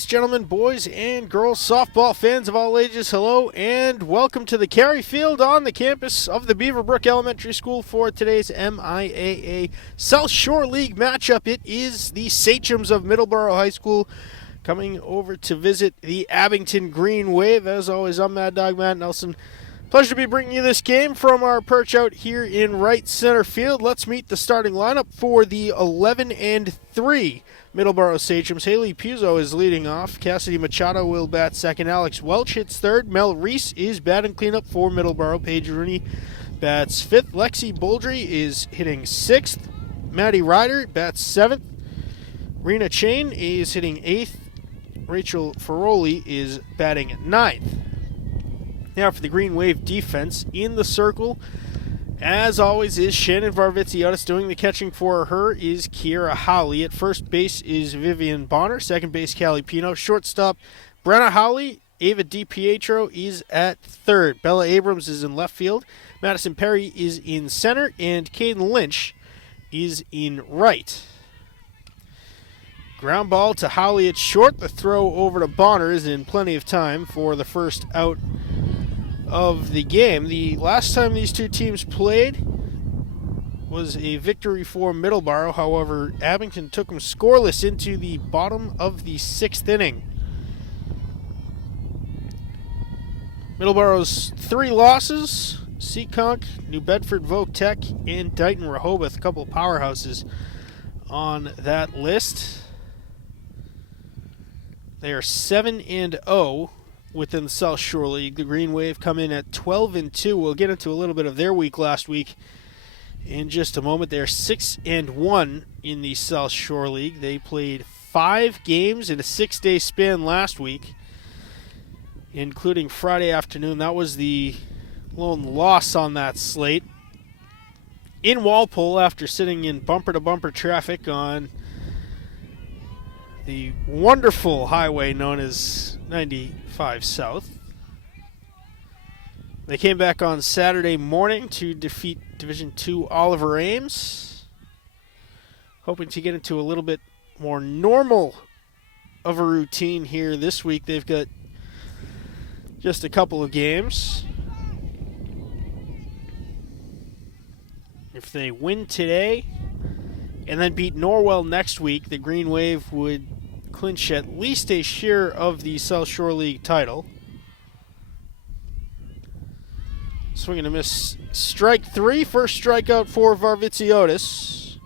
Ladies, gentlemen, boys, and girls, softball fans of all ages, hello, and welcome to the Carey Field on the campus of the Beaverbrook Elementary School for today's MIAA South Shore League matchup. It is the Sachems of Middleborough High School coming over to visit the Abington Green Wave. As always, I'm Mad Dog Matt Nelson. Pleasure to be bringing you this game from our perch out here in right center field. Let's meet the starting lineup for the 11-3 Middleborough Sachems. Haley Puzo is leading off. Cassidy Machado will bat second. Alex Welch hits third. Mel Reese is batting cleanup for Middleborough. Paige Rooney bats fifth. Lexi Boldry is hitting sixth. Maddie Ryder bats seventh. Rena Chain is hitting eighth. Rachel Ferroli is batting ninth. Now for the Green Wave defense, in the circle, as always, is Shannon Varvitsiotis. Doing the catching for her is Kiera Howley. At first base is Vivian Bonner. Second base, Callie Pino. Shortstop, Brenna Howley. Ava DiPietro is at third. Bella Abrams is in left field. Madison Perry is in center. And Caden Lynch is in right. Ground ball to Howley at short. The throw over to Bonner is in plenty of time for the first out of the game. The last time these two teams played was a victory for Middleborough. However, Abington took them scoreless into the bottom of the sixth inning. Middleborough's three losses: Seekonk, New Bedford Voc Tech, and Dighton Rehoboth. A couple of powerhouses on that list. They are 7-0 within the South Shore League. The Green Wave come in at 12-2. We'll get into a little bit of their week last week in just a moment. They're 6-1 in the South Shore League. They played 5 games in a 6-day span last week, including Friday afternoon. That was the lone loss on that slate. In Walpole, after sitting in bumper-to-bumper traffic on the wonderful highway known as 95 South. They came back on Saturday morning to defeat Division II Oliver Ames, hoping to get into a little bit more normal of a routine here this week. They've got just a couple of games. If they win today and then beat Norwell next week, the Green Wave would clinch at least a share of the South Shore League title. Swinging a miss. Strike three. First strikeout for Varvitsiotis.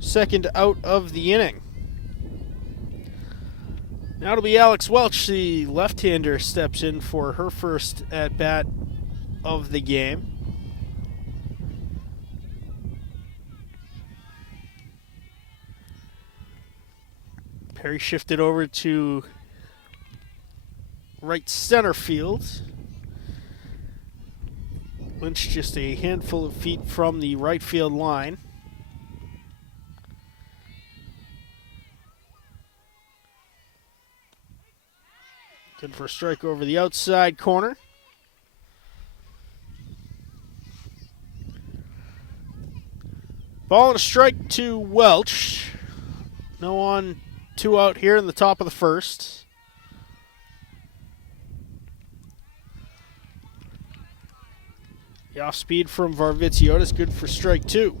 Second out of the inning. Now it'll be Alex Welch, the left-hander, steps in for her first at-bat of the game. Perry shifted over to right center field. Lynch just a handful of feet from the right field line. Good for a strike over the outside corner. Ball and a strike to Welch. No on. 2 out here in the top of the first. The off speed from Varvitsiotis, good for strike 2.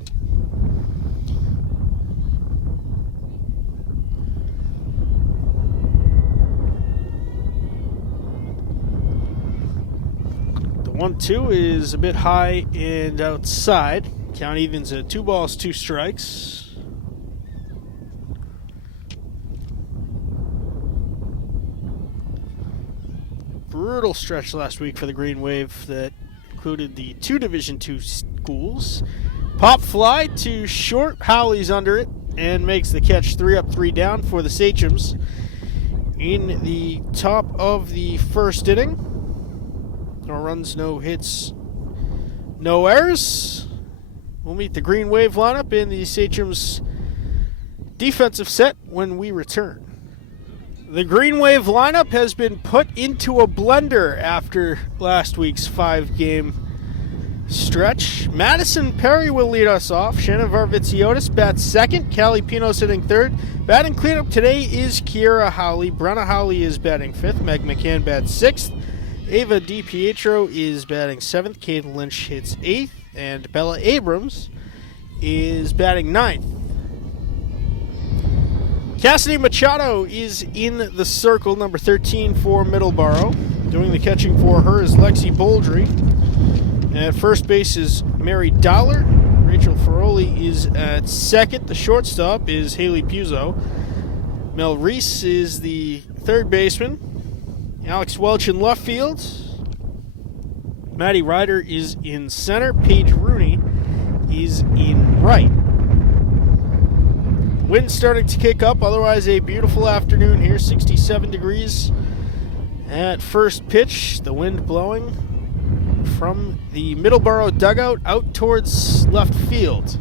The 1-2 is a bit high and outside. Count evens at 2 balls, 2 strikes. Brutal stretch last week for the Green Wave that included the 2 Division II schools. Pop fly to short. Howley's under it and makes the catch. 3 up, 3 down for the Sachems in the top of the first inning. No runs, no hits, no errors. We'll meet the Green Wave lineup in the Sachems defensive set when we return. The Green Wave lineup has been put into a blender after last week's 5-game stretch. Madison Perry will lead us off. Shannon Varvitsiotis bats second. Callie Pino's hitting third. Batting cleanup today is Kiera Howley. Brenna Howley is batting fifth. Meg McCann bats sixth. Ava DiPietro is batting seventh. Kate Lynch hits eighth. And Bella Abrams is batting ninth. Cassidy Machado is in the circle, number 13 for Middleborough. Doing the catching for her is Lexi Boldry. At first base is Mary Dollar. Rachel Ferroli is at second. The shortstop is Haley Puzo. Mel Reese is the third baseman. Alex Welch in left field. Maddie Ryder is in center. Paige Rooney is in right. Wind's starting to kick up, otherwise a beautiful afternoon here, 67 degrees at first pitch. The wind blowing from the Middleborough dugout out towards left field.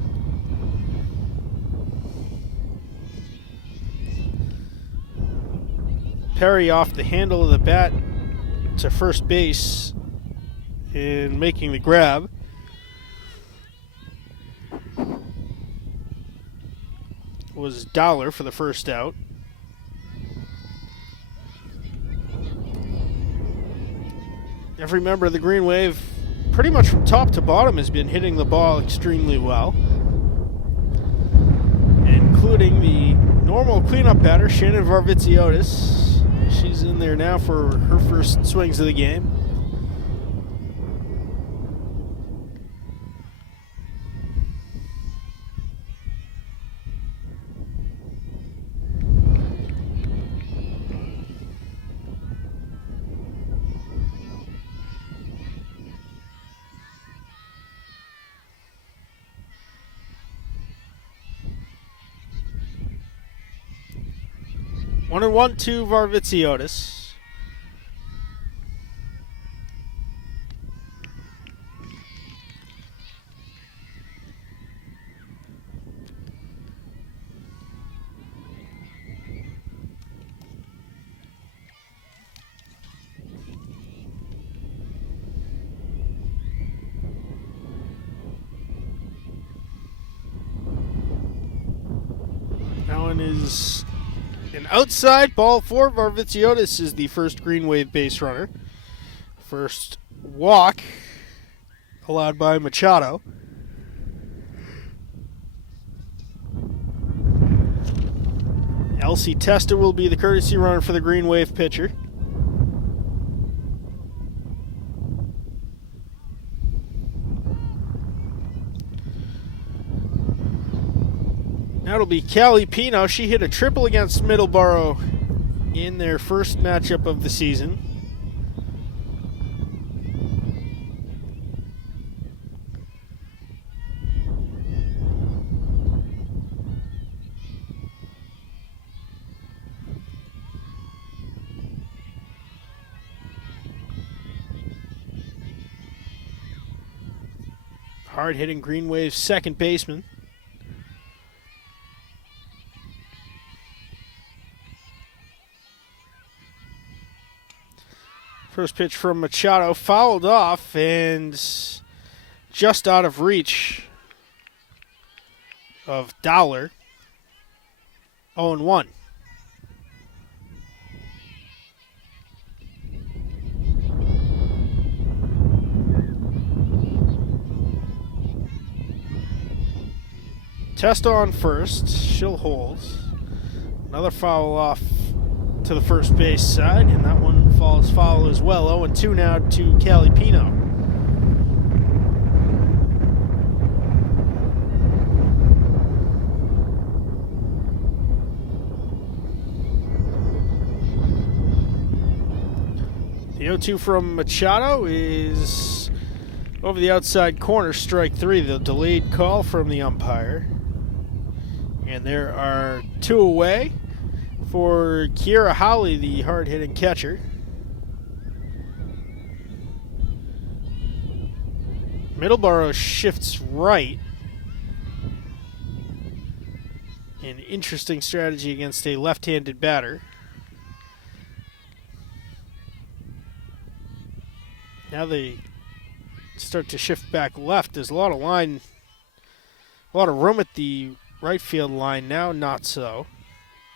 Perry off the handle of the bat to first base and making the grab. Was Dollar for the first out. Every member of the Green Wave, pretty much from top to bottom, has been hitting the ball extremely well, including the normal cleanup batter, Shannon Varvitsiotis. She's in there now for her first swings of the game. One and one to Varvitsiotis. That one is an outside ball for Varvitsiotis. Is the first Green Wave base runner. First walk allowed by Machado. Elsie Testa will be the courtesy runner for the Green Wave pitcher. That'll be Callie Pino. She hit a triple against Middleborough in their first matchup of the season. Hard-hitting Green Wave second baseman. First pitch from Machado, fouled off and just out of reach of Dollar. 0-1. Testa on first, she'll hold. Another foul off to the first base side, and that one falls foul as well. 0-2 now to Callie Pino. The 0-2 from Machado is over the outside corner, strike three. The delayed call from the umpire. And there are two away for Kiera Howley, the hard-hitting catcher. Middleborough shifts right. An interesting strategy against a left-handed batter. Now they start to shift back left. There's a lot of room at the right field line now. Not so.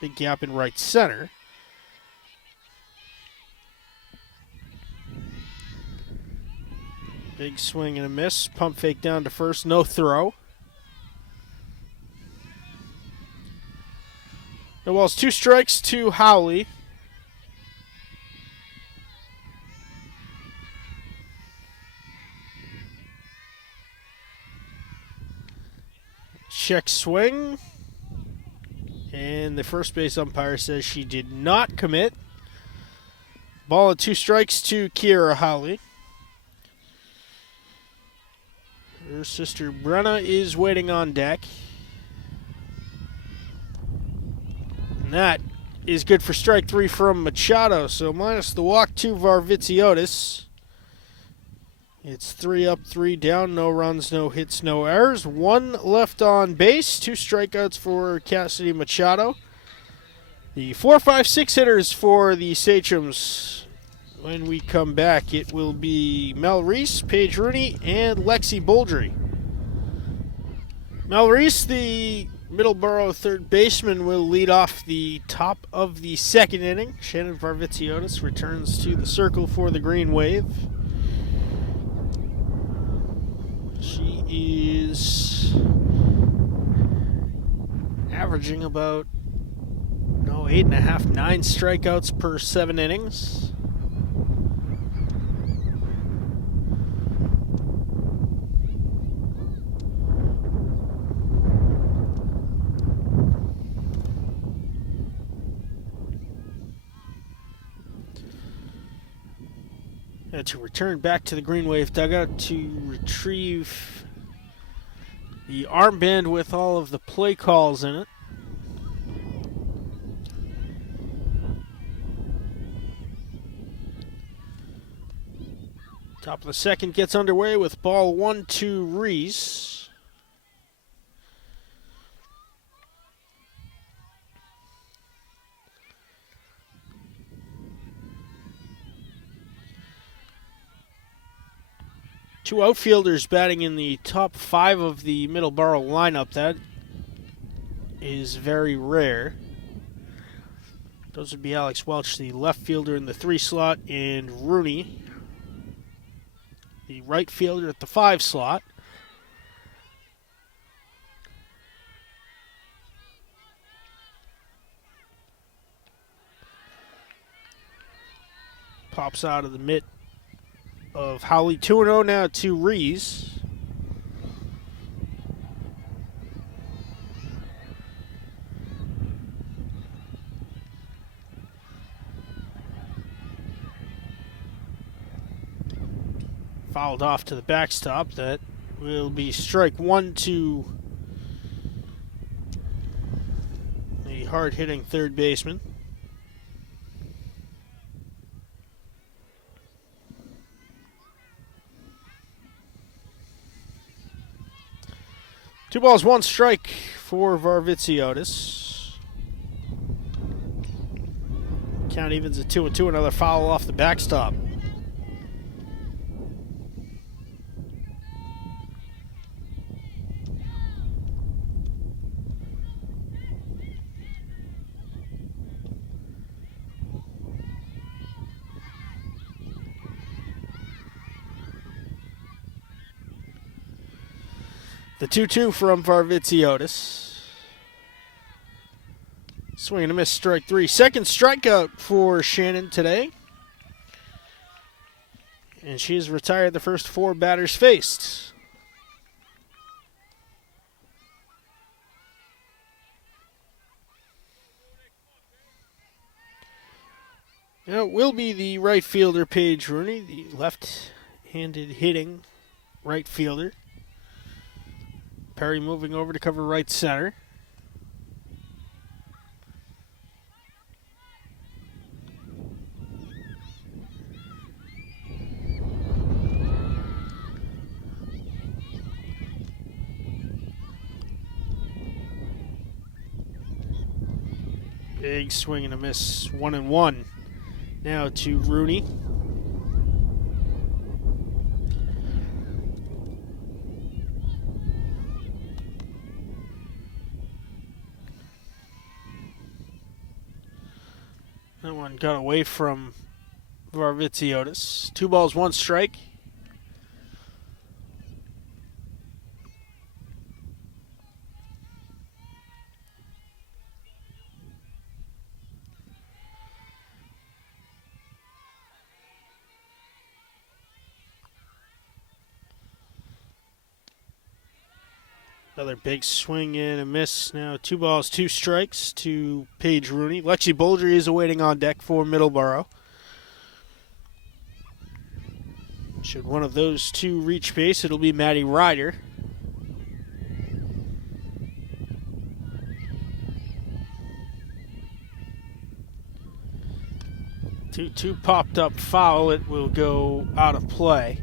Big gap in right center. Big swing and a miss. Pump fake down to first. No throw. No balls. 2 strikes to Howley. Check swing. And the first base umpire says she did not commit. Ball at 2 strikes to Kiera Howley. Her sister Brenna is waiting on deck. And that is good for strike 3 from Machado. So minus the walk to Varvitsiotis. It's 3 up, 3 down. No runs, no hits, no errors. 1 left on base. 2 strikeouts for Cassidy Machado. The 4, 5, 6 hitters for the Sachems. When we come back, it will be Mel Reese, Paige Rooney, and Lexi Boldry. Mel Reese, the Middleborough third baseman, will lead off the top of the 2nd inning. Shannon Varvitsiotis returns to the circle for the Green Wave. She is averaging about 8.5, 9 strikeouts per 7 innings. To return back to the Green Wave dugout to retrieve the armband with all of the play calls in it. Top of the 2nd gets underway with ball 1 to Reese. Two outfielders batting in the top 5 of the Middleborough lineup. That is very rare. Those would be Alex Welch, the left fielder in the 3 slot, and Rooney, the right fielder at the 5 slot. Pops out of the mitt of Howley. 2-0 now to Reese. Fouled off to the backstop. That will be strike 1 to the hard-hitting third baseman. Two balls, 1 strike for Varvitsiotis. Count evens at 2-2. Another foul off the backstop. The 2-2 from Varvitsiotis. Swing and a miss, strike 3. Second strikeout for Shannon today. And she's retired the first 4 batters faced. Now it will be the right fielder, Paige Rooney, the left-handed hitting right fielder. Perry moving over to cover right center. Big swing and a miss, 1-1. Now to Rooney. That one got away from Varvitsiotis. 2 balls, 1 strike. Another big swing and a miss. Now 2 balls, 2 strikes to Paige Rooney. Lexi Boldry is awaiting on deck for Middleborough. Should one of those two reach base, it'll be Maddie Ryder. Two popped up foul. It will go out of play.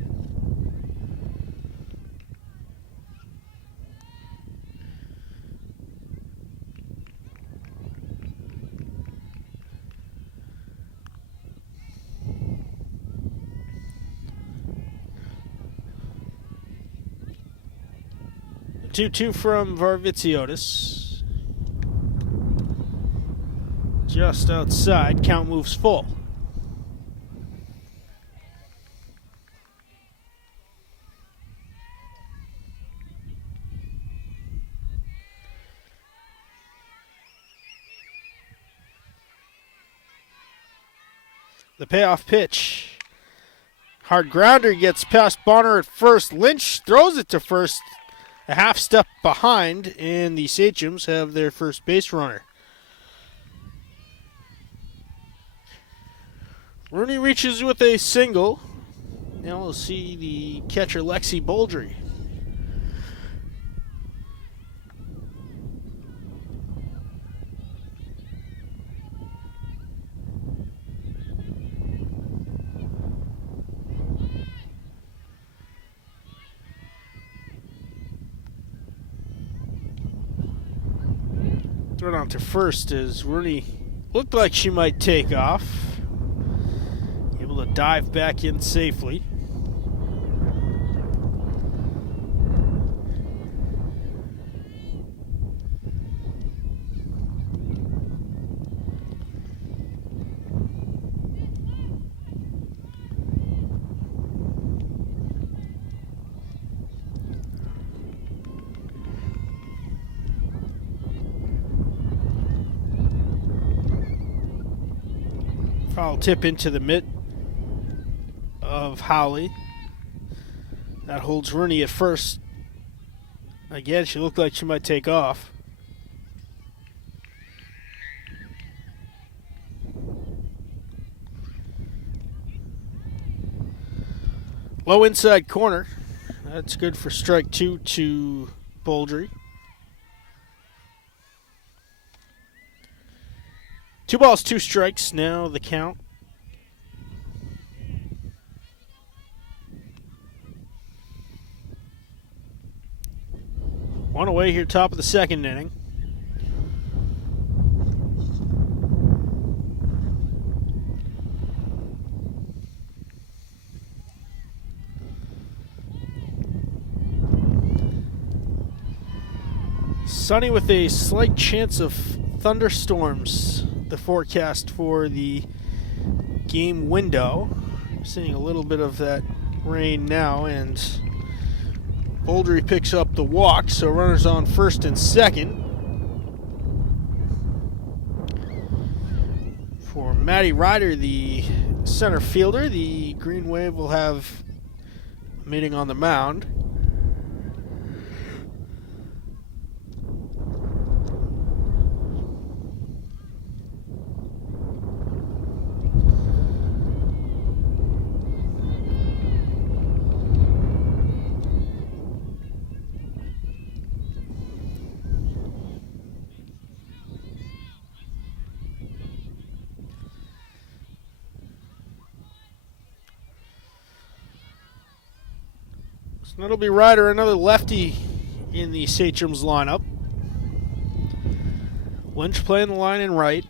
The 2-2 from Varvitsiotis. Just outside. Count moves full. The payoff pitch. Hard grounder gets past Bonner at first. Lynch throws it to first, a half step behind, and the Sachems have their first base runner. Rooney reaches with a single. Now we'll see the catcher Lexi Boldry. Throw it on to first as Rooney looked like she might take off. Able to dive back in safely. Foul tip into the mitt of Howley. That holds Rooney at first. Again, she looked like she might take off. Low inside corner. That's good for strike 2 to Boldry. 2 balls, 2 strikes. Now the count. One away here, top of the second inning. Sunny with a slight chance of thunderstorms. The forecast for the game window. Seeing a little bit of that rain now, and Boldry picks up the walk, so runners on first and second. For Maddie Ryder, the center fielder, the Green Wave will have a meeting on the mound. So that'll be Ryder, another lefty in the Sachems lineup. Lynch playing the line in right.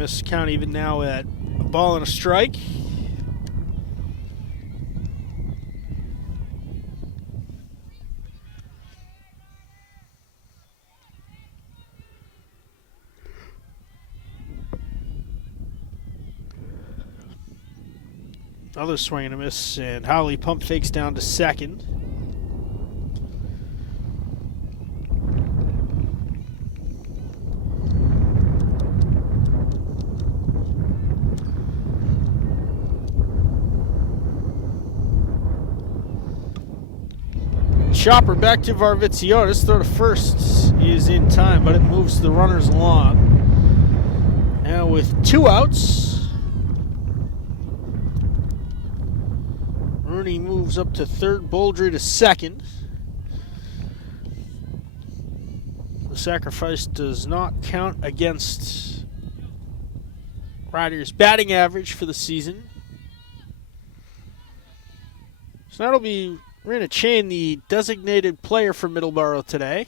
miss. Count even now at a ball and a strike. Another swing and a miss, and Howley pump fakes down to second. Chopper back to Varvitsiotis. Throw to first is in time, but it moves the runners along. Now with 2 outs, Rooney moves up to third, Boldry to second. The sacrifice does not count against Riders' batting average for the season. So that'll be Rena Chain, the designated player for Middleborough today.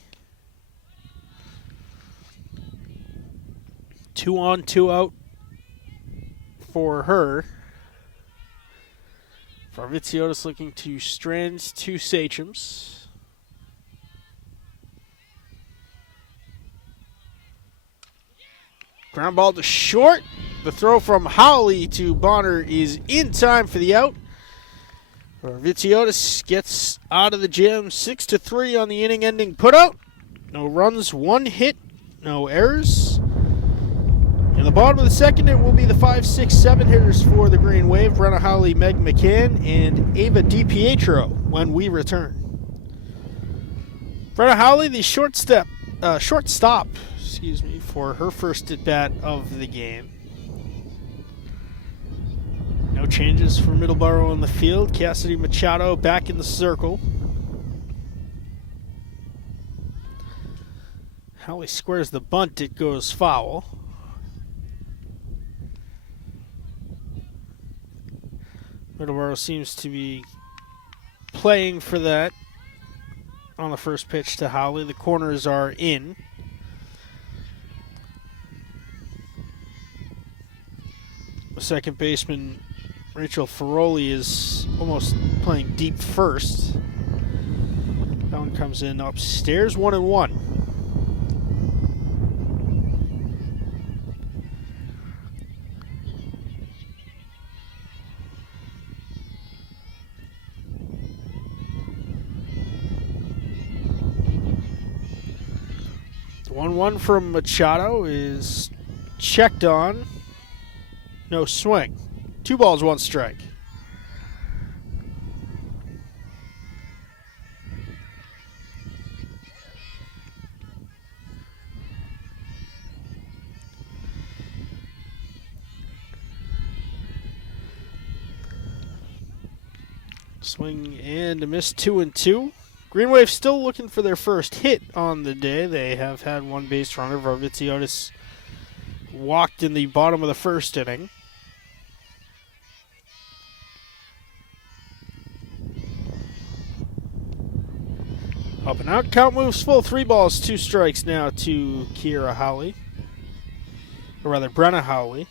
2 on, 2 out for her. Varvitsiotis looking to strand to Sachems. Ground ball to short. The throw from Howley to Bonner is in time for the out. Varvitsiotis gets out of the gym 6-3 on the inning-ending putout. No runs, 1 hit, no errors. In the bottom of the second, it will be the 5, 6, 7 hitters for the Green Wave. Brenna Howley, Meg McCann, and Ava DiPietro when we return. Brenna Howley, the shortstop, for her first at-bat of the game. No changes for Middleborough on the field. Cassidy Machado back in the circle. Howley squares the bunt. It goes foul. Middleborough seems to be playing for that on the first pitch to Howley. The corners are in. The second baseman, Rachel Ferroli, is almost playing deep first. That one comes in upstairs, 1-1. The 1-1 from Machado is checked on. No swing. 2 balls, 1 strike. Swing and a miss, 2-2. Green Wave still looking for their first hit on the day. They have had 1 base runner. Varvitsiotis walked in the bottom of the first inning. Up and out. Count moves full. 3 balls, 2 strikes now to Kiera Howley. Or rather, Brenna Howley.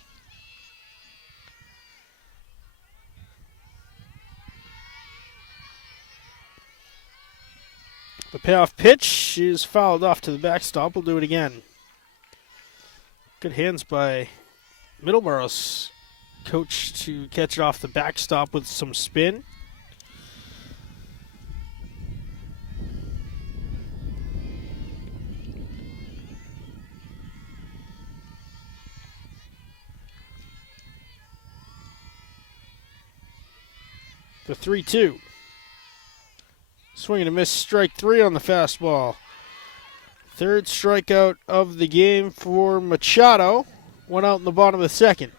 The payoff pitch is fouled off to the backstop. We'll do it again. Good hands by Middleborough's coach to catch it off the backstop with some spin. The 3-2. Swing and a miss, strike 3 on the fastball. Third strikeout of the game for Machado. 1 out in the bottom of the second.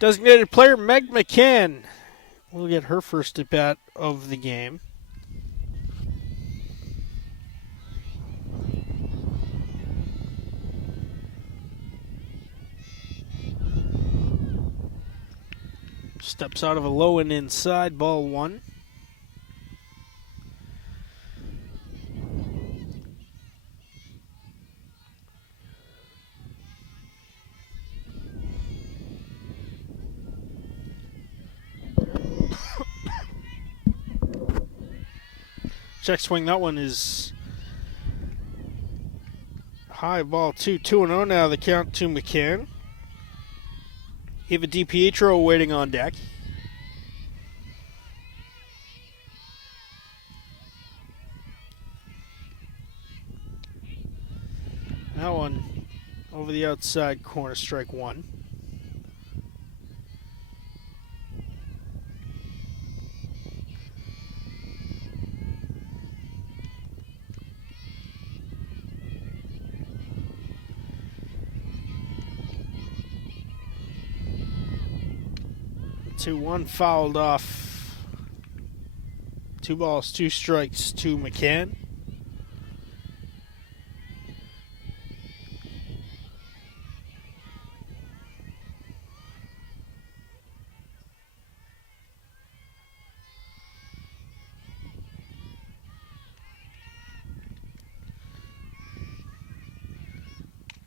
Designated player Meg McCann will get her first at bat of the game. Steps out of a low and inside, ball 1. Check swing. That one is high ball 2-0 now. The count to McCann. Eva DiPietro waiting on deck. That one over the outside corner, strike one. The 2-1 fouled off. 2 balls, 2 strikes to McCann.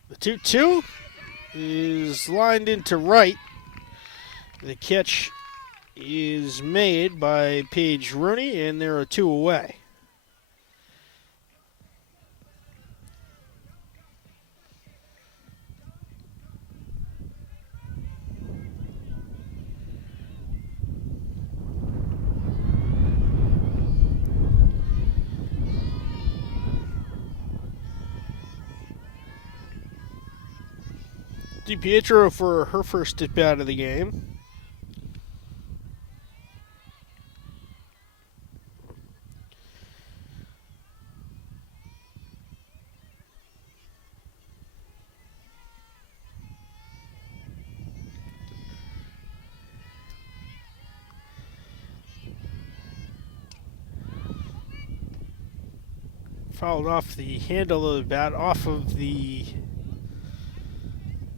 The 2-2 is lined into right. The catch is made by Paige Rooney, and there are 2 away. DiPietro for her first tip out of the game. Fouled off the handle of the bat, off of the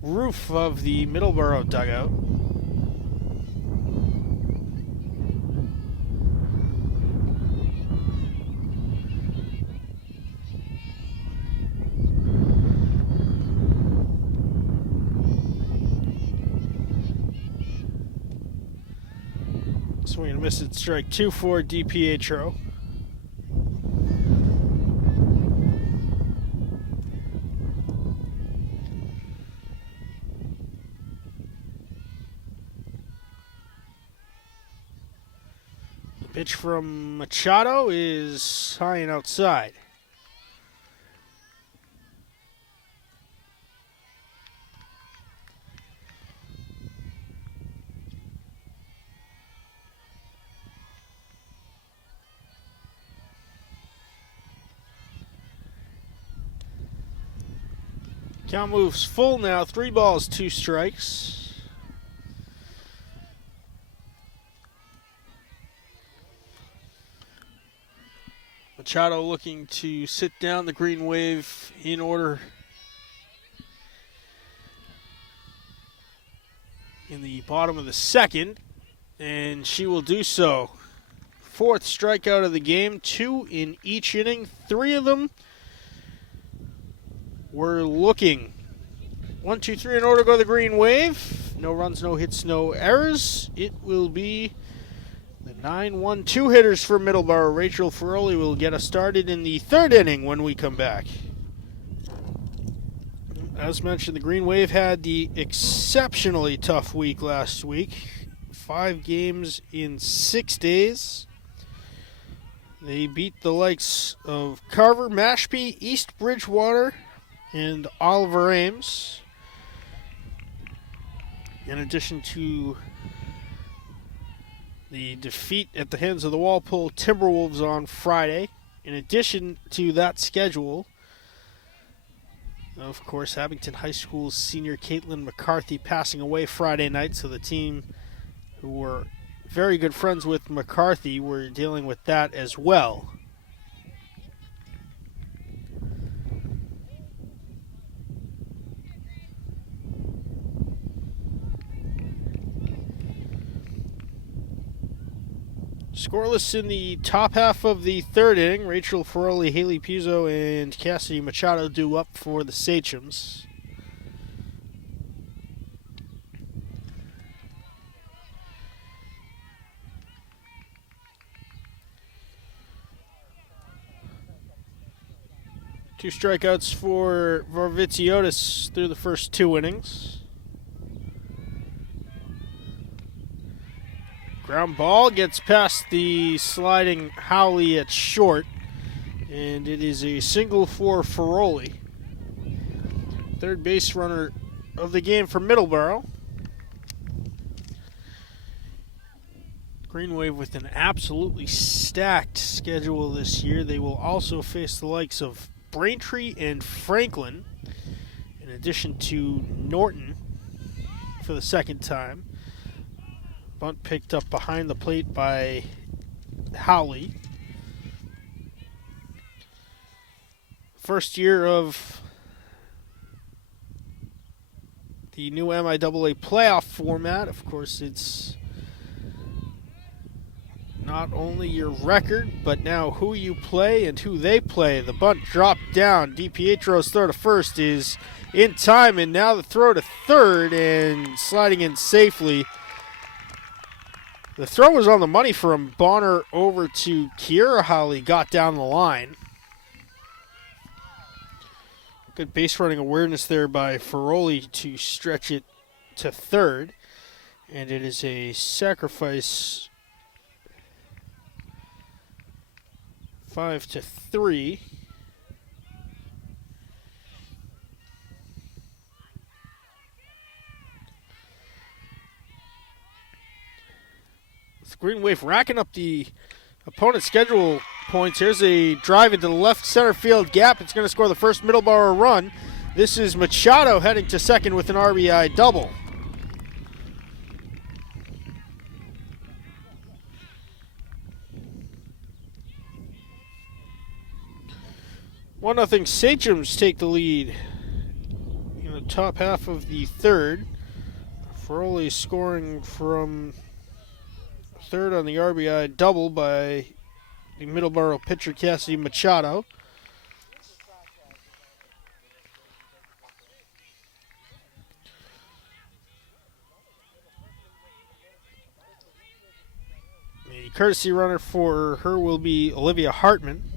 roof of the Middleborough dugout. Swing and miss it, strike 2 for DiPietro. Pitch from Machado is high and outside. Count moves full now, 3 balls, 2 strikes. Machado looking to sit down the green wave in order in the bottom of the second, and she will do so. 4th strikeout of the game, 2 in each inning. 3 of them were looking. 1, 2, 3 in order to go the green wave. No runs, no hits, no errors. It will be the 9-1 two-hitters for Middleborough. Rachel Ferroli will get us started in the 3rd inning when we come back. As mentioned, the Green Wave had the exceptionally tough week last week. 5 games in 6 days. They beat the likes of Carver, Mashpee, East Bridgewater, and Oliver Ames. In addition to the defeat at the hands of the Walpole Timberwolves on Friday. In addition to that schedule, of course, Abington High School's senior Caitlin McCarthy passing away Friday night, so the team, who were very good friends with McCarthy, were dealing with that as well. Scoreless in the top half of the 3rd inning. Rachel Ferroli, Haley Pizzo, and Cassidy Machado due up for the Sachems. 2 strikeouts for Varvitsiotis through the first 2 innings. Ground ball gets past the sliding Howley at short, and it is a single for Ferroli. Third base runner of the game for Middleborough. Green Wave with an absolutely stacked schedule this year. They will also face the likes of Braintree and Franklin, in addition to Norton for the second time. Bunt picked up behind the plate by Howley. First year of the new MIAA playoff format. Of course, it's not only your record, but now who you play and who they play. The bunt dropped down. DiPietro's throw to first is in time, and now the throw to third and sliding in safely. The throw was on the money from Bonner over to Kiera Howley, got down the line. Good base running awareness there by Ferroli to stretch it to third. And it is a sacrifice 5-3. With Green Wave racking up the opponent's schedule points. Here's a drive into the left center field gap. It's going to score the first Middleborough run. This is Machado heading to second with an RBI double. One nothing. Sachems take the lead in the top half of the third. Ferroli scoring from third on the RBI double by the Middleborough pitcher Cassidy Machado. The courtesy runner for her will be Olivia Hartman.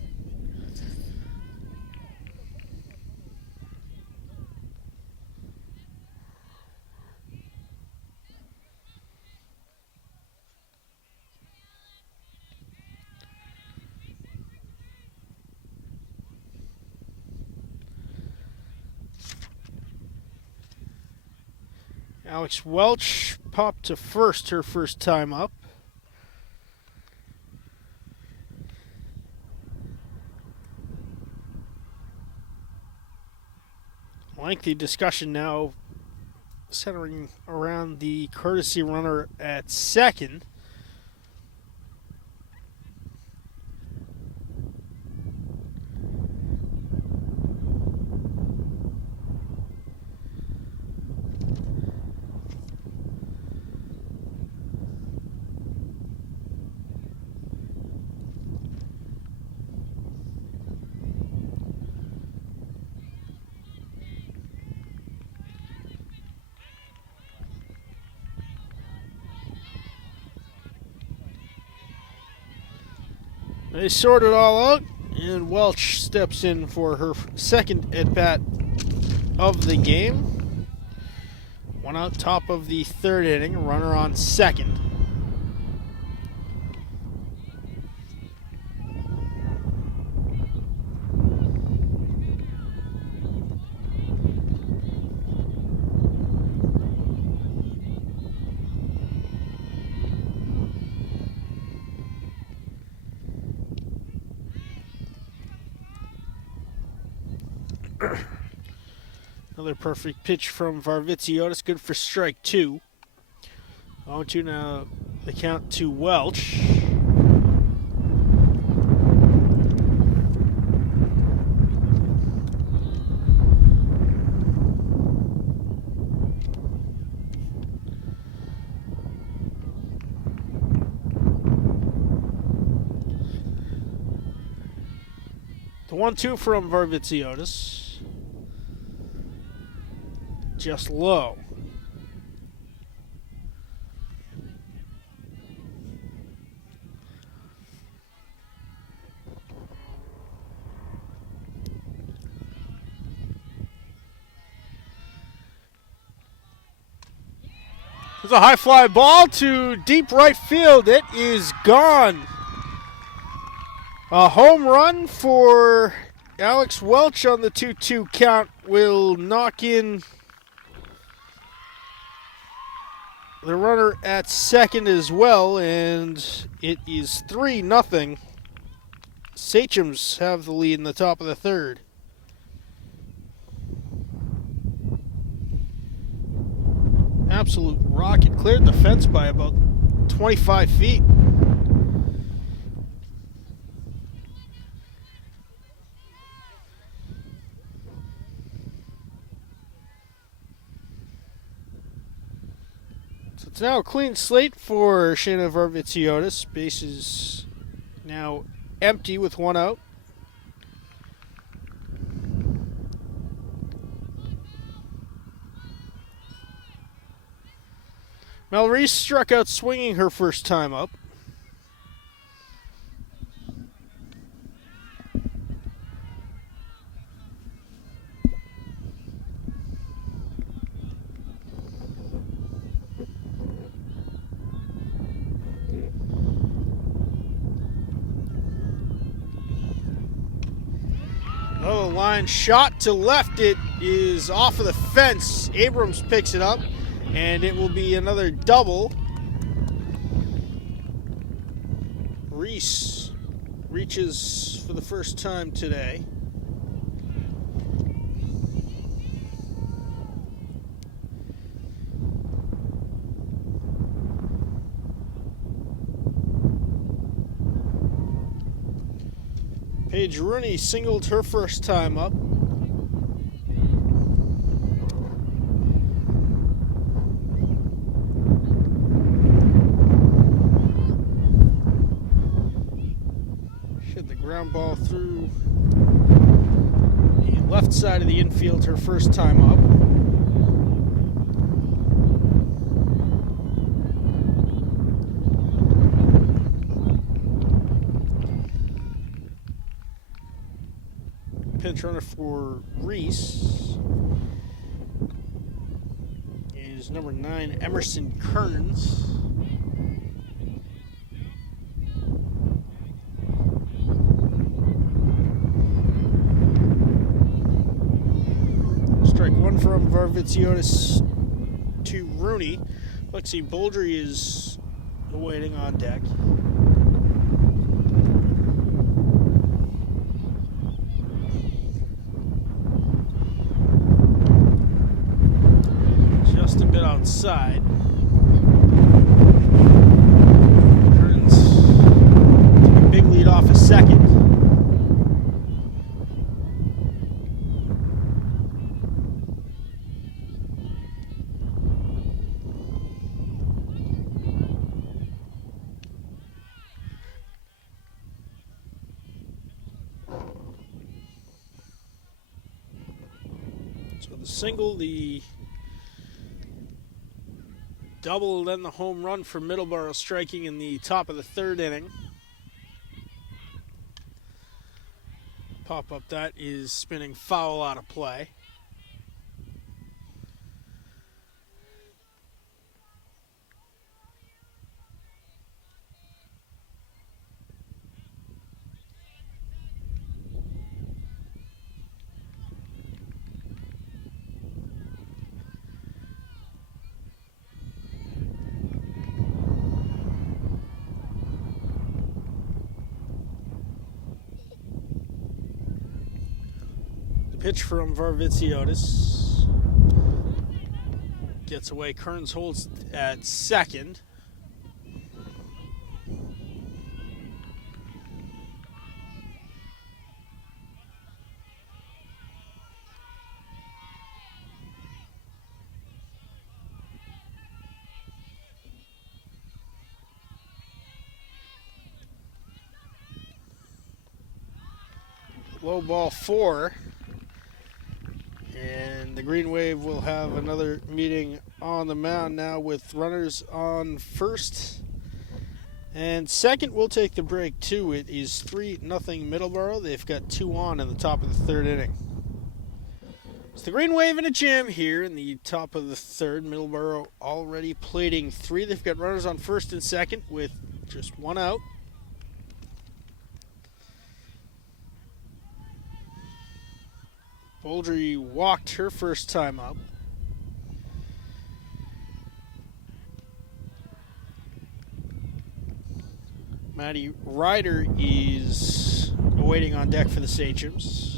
Alex Welch popped to first her first time up. Lengthy discussion now centering around the courtesy runner at second. They sort it all out, and Welch steps in for her second at-bat of the game. One out, top of the third inning, runner on second. Another perfect pitch from Varvitsiotis, good for strike 2. 0-2 now, the count to Welch. The 1-2 from Varvitsiotis. Just low. There's a high fly ball to deep right field. It is gone. A home run for Alex Welch on the 2-2 count will knock in the runner at second as well, and it is 3-0. Sachems have the lead in the top of the third. Absolute rocket. Cleared the fence by about 25 feet. So it's now a clean slate for Shayna Varvitsiotis. Base is now empty with one out. Mel Reese struck out swinging her first time up. Oh, line shot to left. It is off of the fence. Abrams picks it up, and it will be another double. Reese reaches for the first time today. Paige Rooney singled her first time up. Hit the ground ball through the left side of the infield her first time up. Pinch runner for Reese is number 9, Emerson Kearns. Strike one from Varvitsiotis to Rooney. Lexi Boldry is awaiting on deck. Just a bit outside. Kearns took a big lead off a second. So the single, the double, then the home run for Middleborough, striking in the top of the third inning. Pop-up that is spinning foul out of play. Pitch from Varvitsiotis. Gets away. Kearns holds at second. Low ball 4. And the Green Wave will have another meeting on the mound now with runners on first and second. We'll take the break too. It is 3-0 Middleborough. They've got 2 on in the top of the third inning. The green wave and a jam here in the top of the third. Middleborough already plating 3. They've got runners on first and second with just 1 out. Boldry walked her first time up. Maddie Ryder is awaiting on deck for the Sachems.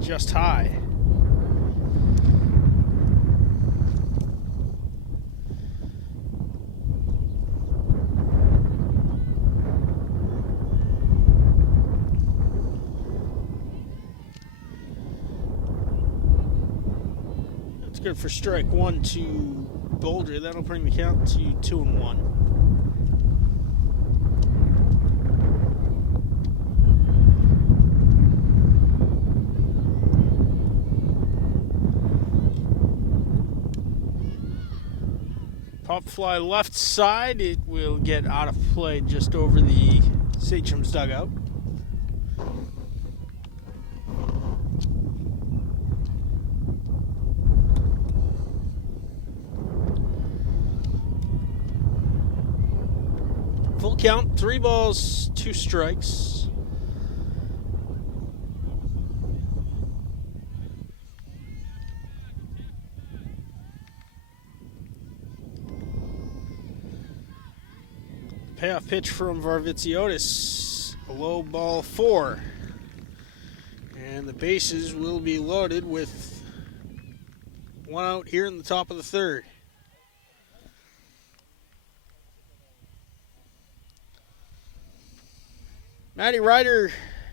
Just high. That's good for strike 1 to Boulder. That'll bring the count to 2-1. Pop fly left side. It will get out of play just over the Sachems dugout. Full count, 3 balls, 2 strikes. Payoff pitch from Varvitsiotis, a low ball 4. And the bases will be loaded with 1 out here in the top of the third. Maddie Ryder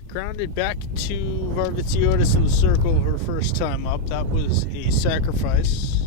grounded back to Varvitsiotis in the circle her first time up. That was a sacrifice.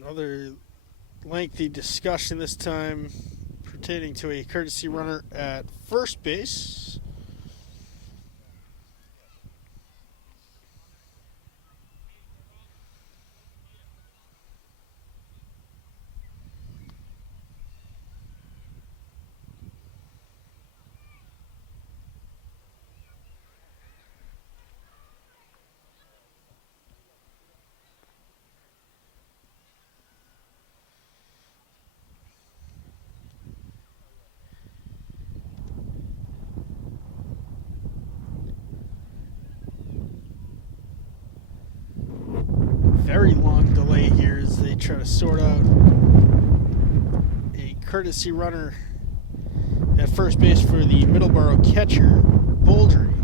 Another lengthy discussion, this time pertaining to a courtesy runner at first base. Very long delay here as they try to sort out a courtesy runner at first base for the Middleborough catcher, Boldry.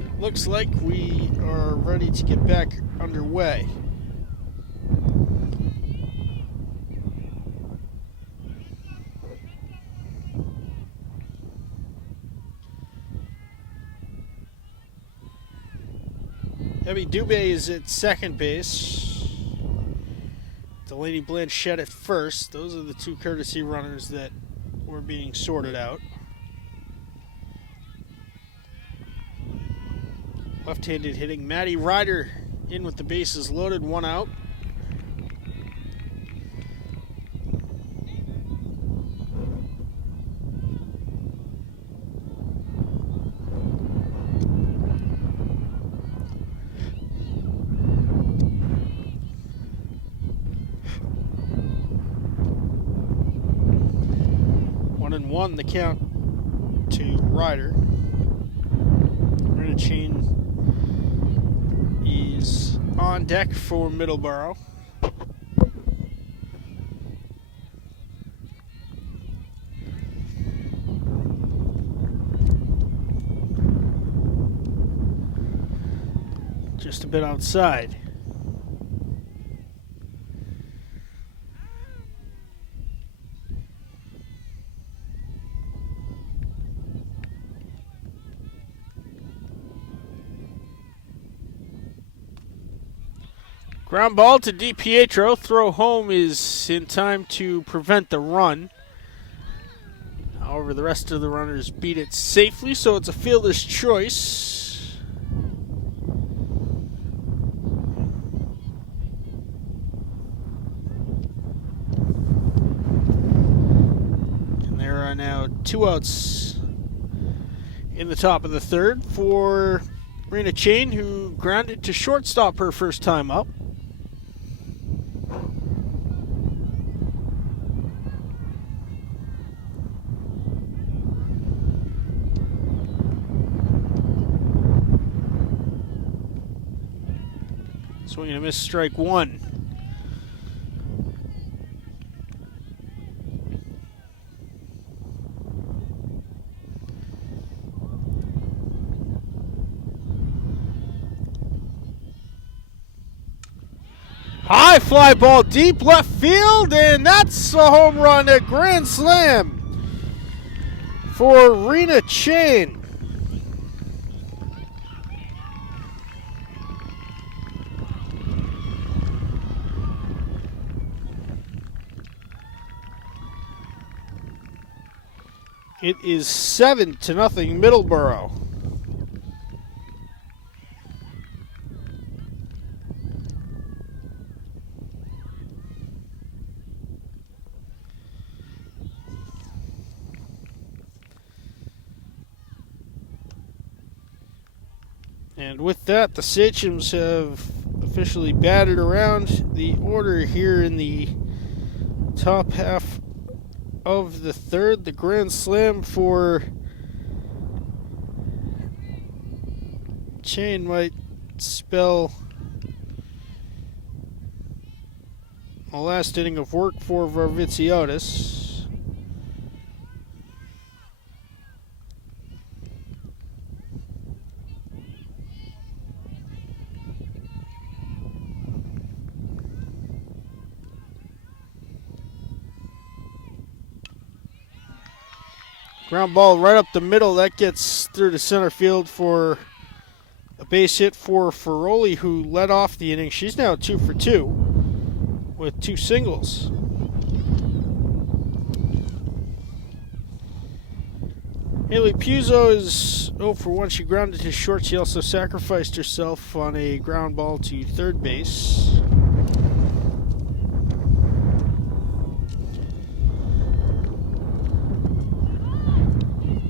It looks like we are ready to get back underway. Debbie Dubé is at second base. Delaney Blanchette at first. Those are the 2 courtesy runners that were being sorted out. Left-handed hitting Maddie Ryder in with the bases loaded, 1 out. One the count to Ryder. We're going to on deck for Middleborough. Just a bit outside. Ground ball to DiPietro. Throw home is in time to prevent the run. However, the rest of the runners beat it safely, so it's a fielder's choice. And there are now 2 outs in the top of the third for Rena Chain, who grounded to shortstop her first time up. Swing and a miss, strike 1. High fly ball deep left field, and that's a home run, a grand slam for Rena Chain. It is 7-0 Middleborough. And with that, the Sachems have officially batted around the order here in the top half of the third. The grand slam for Chain might spell a last inning of work for Varvitsiotis. Ground ball right up the middle. That gets through to center field for a base hit for Ferroli, who led off the inning. She's now 2 for 2 with 2 singles. Haley Puzo is 0 for 1. She grounded to short. She also sacrificed herself on a ground ball to third base.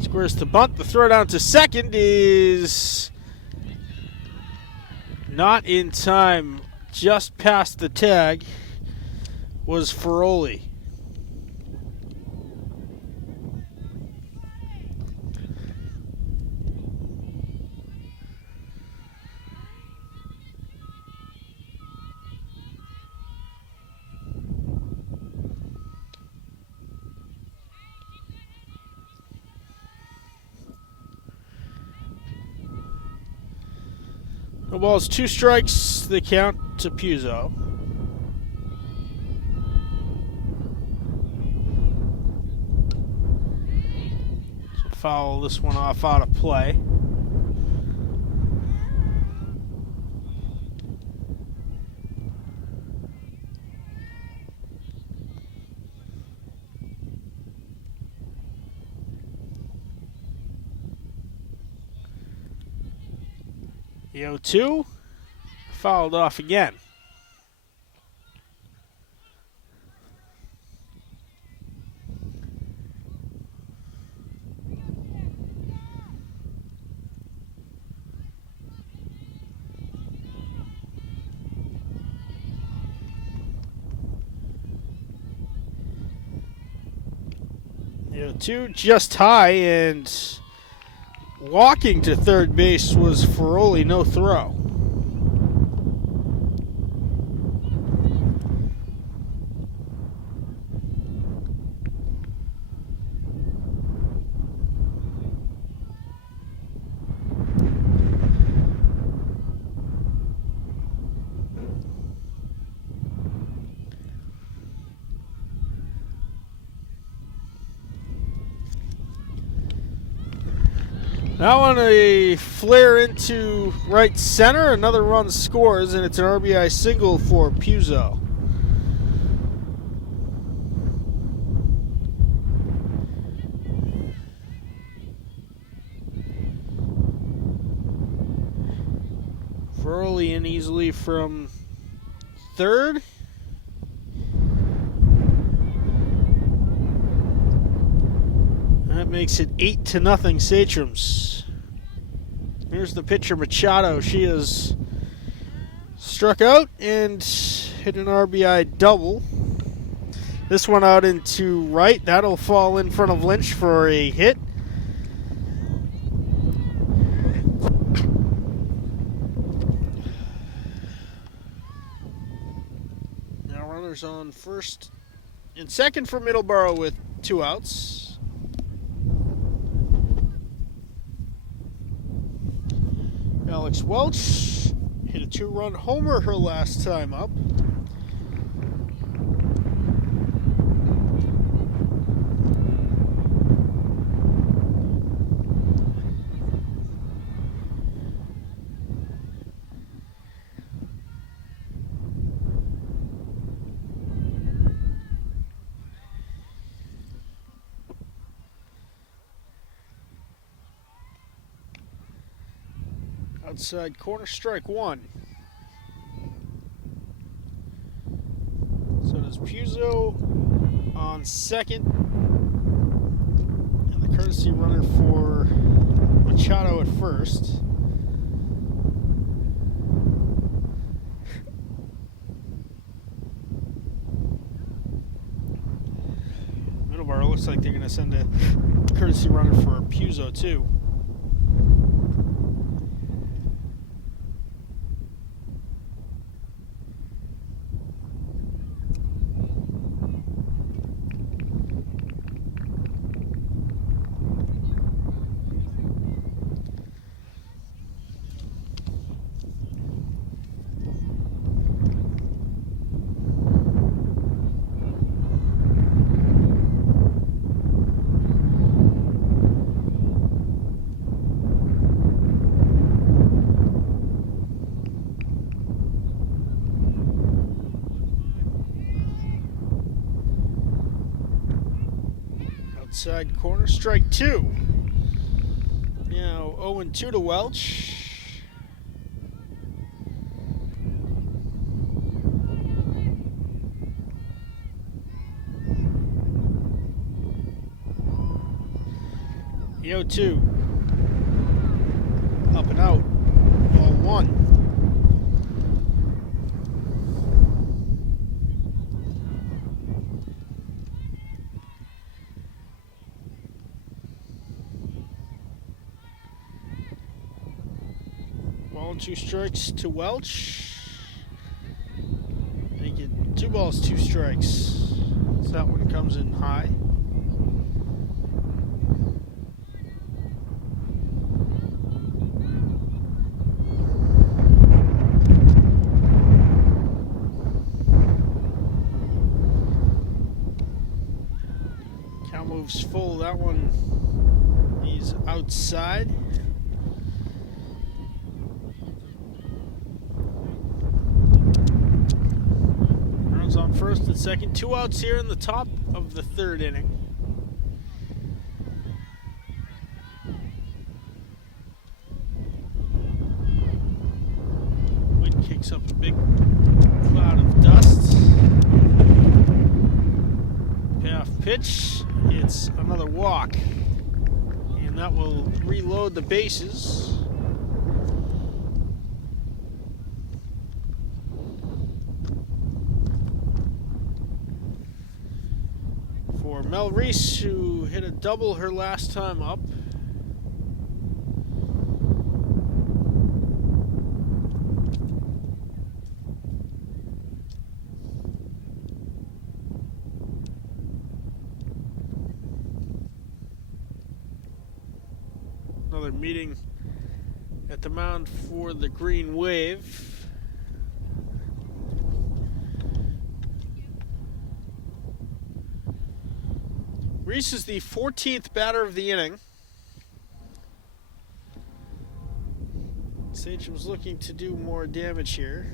Squares to bunt. The throw down to second is not in time. Just past the tag was Ferroli. No balls, 2 strikes, the count to Puzo. So foul this one off out of play. The 0-2 fouled off again. The 0-2 just high, and walking to third base was Ferroli, no throw. Now on a flare into right center, another run scores, and it's an RBI single for Puzo. Furley in easily from third. That makes it 8-0 Sachems. Here's the pitcher Machado. She has struck out and hit an RBI double. This one out into right. That'll fall in front of Lynch for a hit. Now runners on first and second for Middleborough with 2 outs. Alex Welch hit a 2-run homer her last time up. Outside corner, strike 1. So does Puzo on second. And the courtesy runner for Machado at first. Middleborough looks like they're going to send a courtesy runner for Puzo too. Outside corner, strike 2. Now 0-2 to Welch. The 0-2. Up and out. Ball 1. Ball and 2 strikes to Welch. Make it 2 balls, 2 strikes. So that one comes in high. Count moves full. That one, he's outside. On first and second, 2 outs here in the top of the 3rd inning. Wind kicks up a big cloud of dust. Payoff pitch, it's another walk, and that will reload the bases. For Mel Reese, who hit a double her last time up. Another meeting at the mound for the Green Wave. Reese is the 14th batter of the inning. Sachems looking to do more damage here.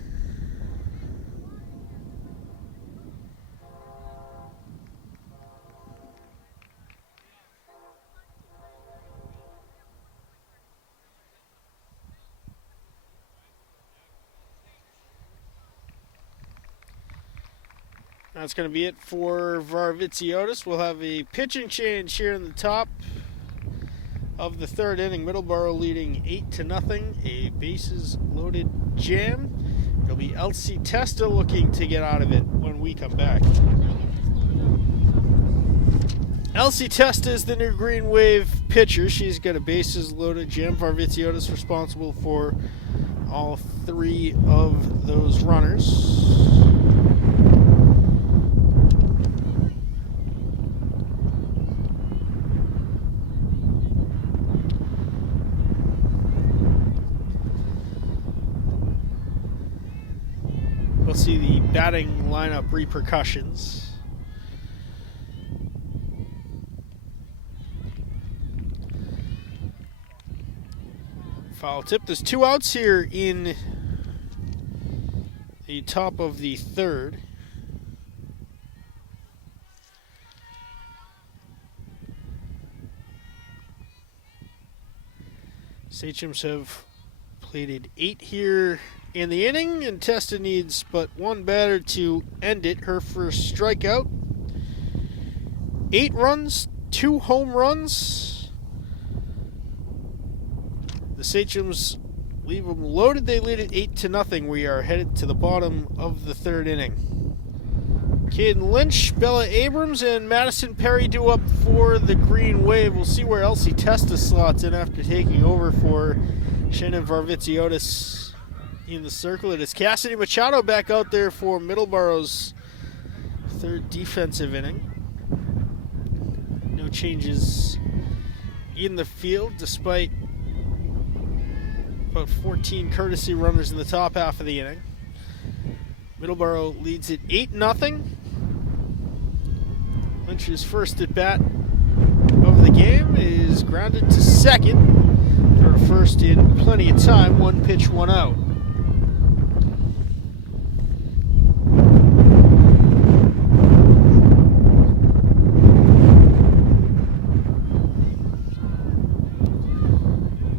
That's going to be it for Varsity. We'll have a pitching change here in the top of the third inning. Middleborough leading 8-0. A bases loaded jam. It'll be Elsie Testa looking to get out of it when we come back. Elsie Testa is the new Green Wave pitcher. She's got a bases loaded jam. Varsity responsible for all three of those runners. We'll see the batting lineup repercussions. Foul tip. There's 2 outs here in the top of the third. Sachems have plated 8 here in the inning, and Testa needs but one batter to end it. Her first strikeout. 8 runs, 2 home runs. The Sachems leave them loaded. They lead it 8-0. We are headed to the bottom of the third inning. Caden Lynch, Bella Abrams, and Madison Perry do up for the Green Wave. We'll see where Elsie Testa slots in after taking over for Shannon Varvitsiotis in the circle. It is Cassidy Machado back out there for Middleborough's third defensive inning. No changes in the field despite about 14 courtesy runners in the top half of the inning. Middleborough leads it 8-0. Lynch's first at bat of the game is grounded to second. Her first in plenty of time. 1 pitch, 1 out.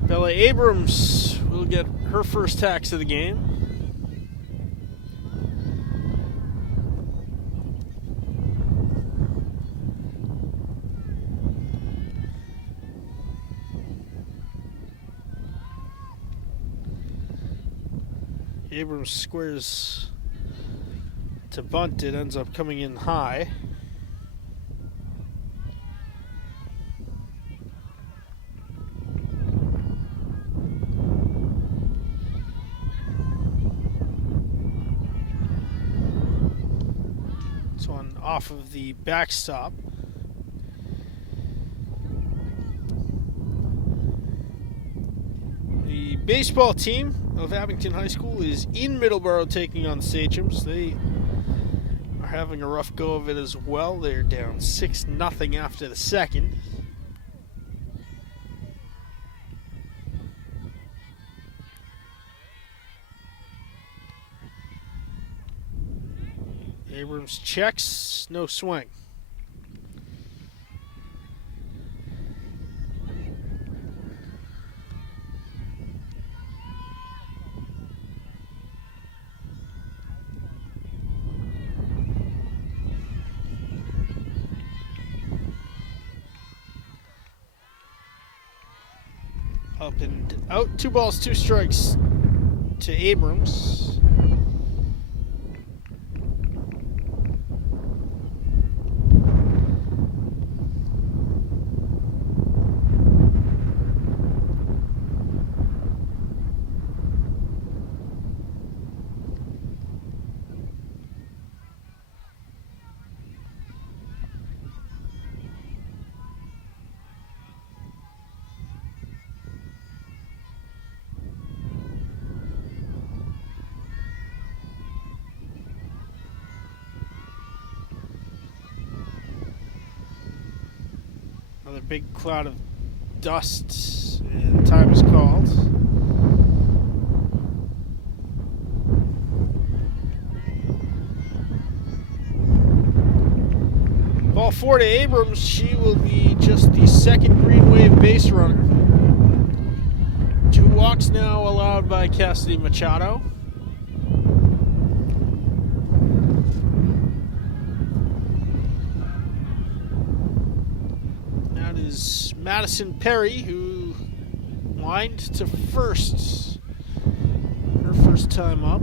Bella Abrams will get her first tax of the game. Abrams squares to bunt. It ends up coming in high. This one off of the backstop. The baseball team of Abington High School is in Middleborough taking on Sachems. They are having a rough go of it as well. They're down 6-0 after the second. Abrams checks, no swing. Up and out. 2 balls, 2 strikes to Abrams. Another big cloud of dust, and time is called. ball 4 to Abrams. She will be just the second green wave base runner. 2 walks now allowed by Cassidy Machado. That is Madison Perry, who lined to first. Her first time up.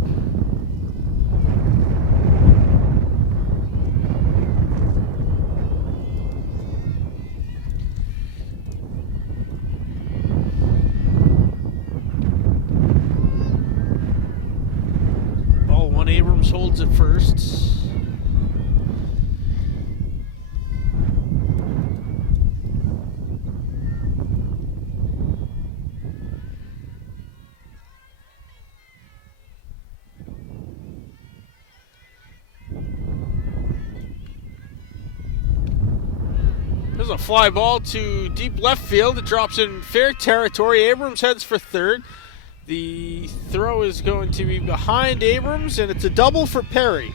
Ball 1, Abrams holds it first. There's a fly ball to deep left field. It drops in fair territory. Abrams heads for third. The throw is going to be behind Abrams, and it's a double for Perry.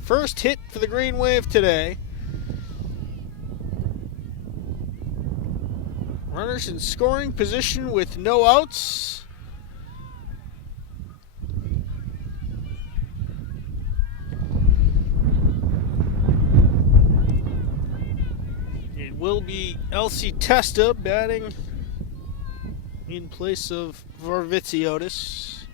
First hit for the Green Wave today. Runners in scoring position with no outs. It will be Elsie Testa batting in place of Varvitsiotis.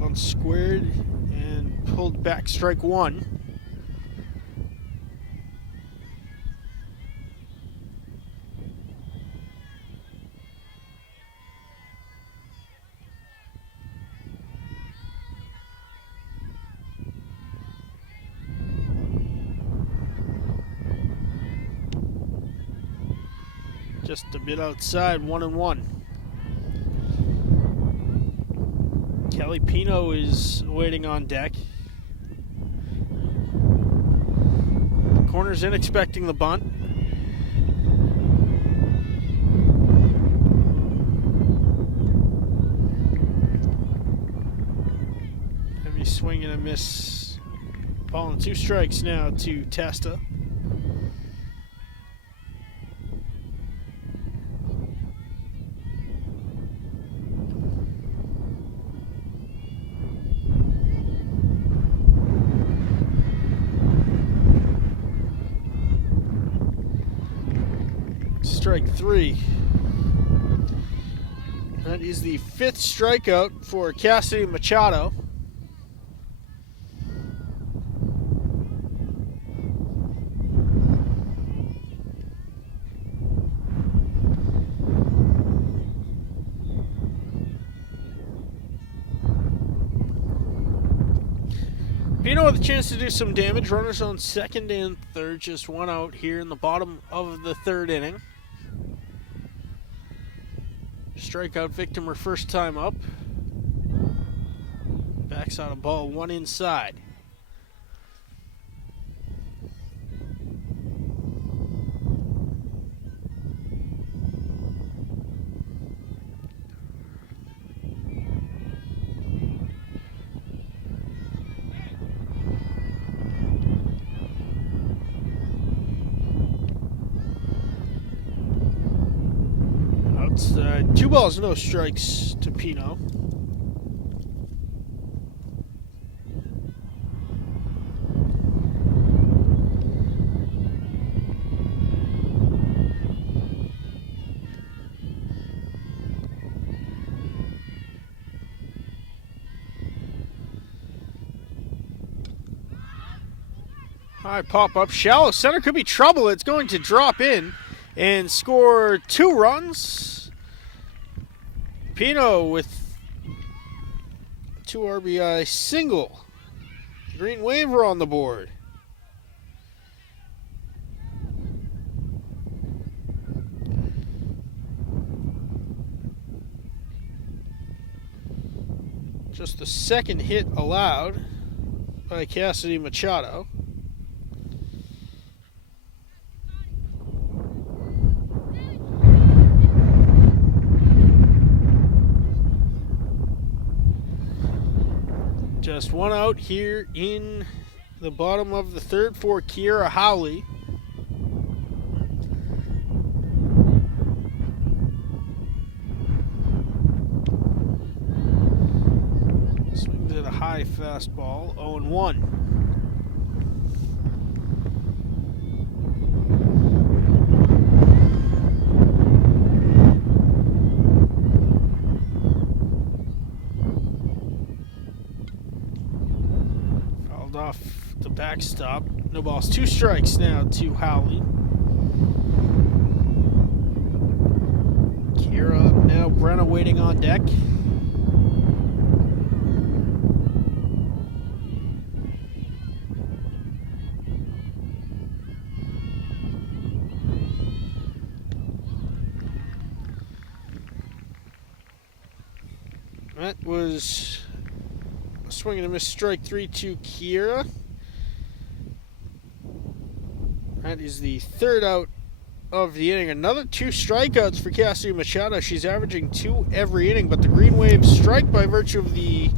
Unsquared and pulled back, strike 1. Just a bit outside, 1-1. Kelly Pino is waiting on deck. Corner's in, expecting the bunt. Heavy swing and a miss. Ball and 2 strikes now to Testa. Strike 3. That is the 5th strikeout for Cassidy Machado. Pino with a chance to do some damage. Runners on second and third. Just 1 out here in the bottom of the 3rd inning. Strikeout victim her first time up. Backs out a ball 1 inside. Outside, 2 balls, no strikes to Pino. High pop up, shallow center, could be trouble. It's going to drop in and score 2 runs. Pino with 2 RBI single. Green Waiver on the board. Just the second hit allowed by Cassidy Machado. Just one out here in the bottom of the third for Kiera Howley. Swings at a high fastball, 0-1. Fouled off the backstop. No balls, 2 strikes now to Howley. Kiera now Brenna waiting on deck. That was a swing and a miss, strike 3 to Kiera. That is the third out of the inning. Another 2 strikeouts for Cassidy Machado. She's averaging 2 every inning, but the Green Waves strike by virtue of the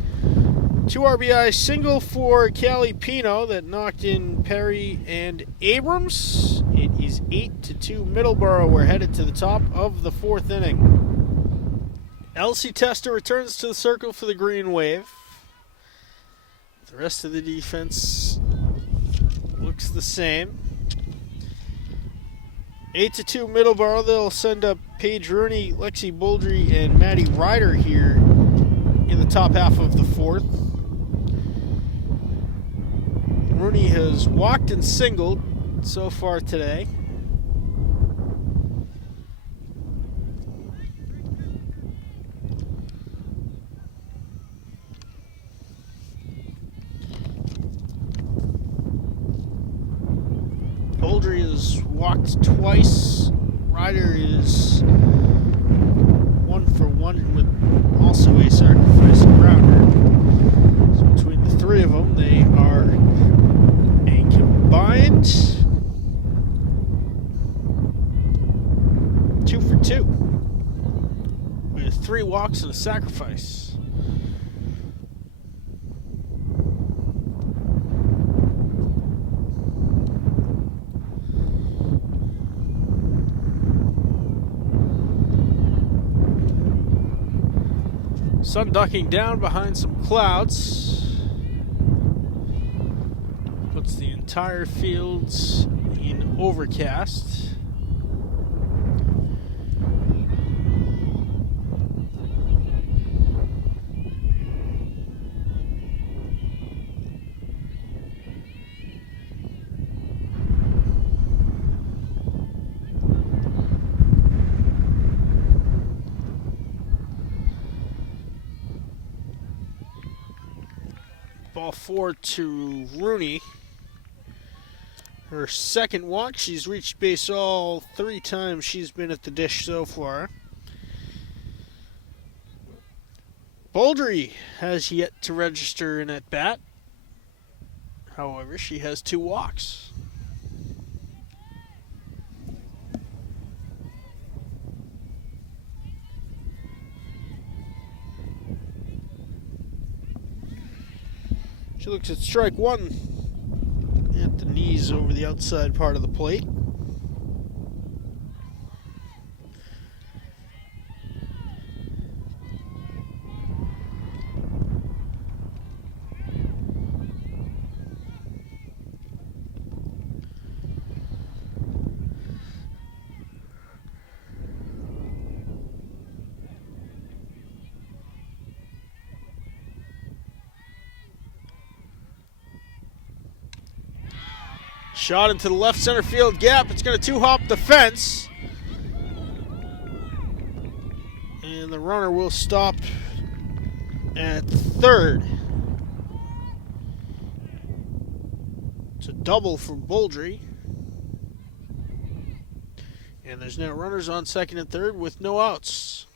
2 RBI single for Callie Pino that knocked in Perry and Abrams. It is 8-2 Middleborough. We're headed to the top of the 4th inning. Elsie Tester returns to the circle for the Green Wave. The rest of the defense looks the same. 8-2 Middleborough. They'll send up Paige Rooney, Lexi Boldry, and Maddie Ryder here in the top half of the 4th. Rooney has walked and singled so far today. Boldry has walked twice. Ryder is 1 for 1 with also a sacrifice grounder. So between the 3 of them, they are a combined 2 for 2 with 3 walks and a sacrifice. Sun ducking down behind some clouds. Puts the entire fields in overcast. Ball 4 to Rooney. Her second walk. She's reached base all 3 times she's been at the dish so far. Boldry has yet to register an at-bat. However, she has 2 walks. She looks at strike 1 at the knees over the outside part of the plate. Shot into the left center field gap. It's going to 2-hop the fence. And the runner will stop at third. It's a double from Boldry. And there's now runners on second and third with no outs.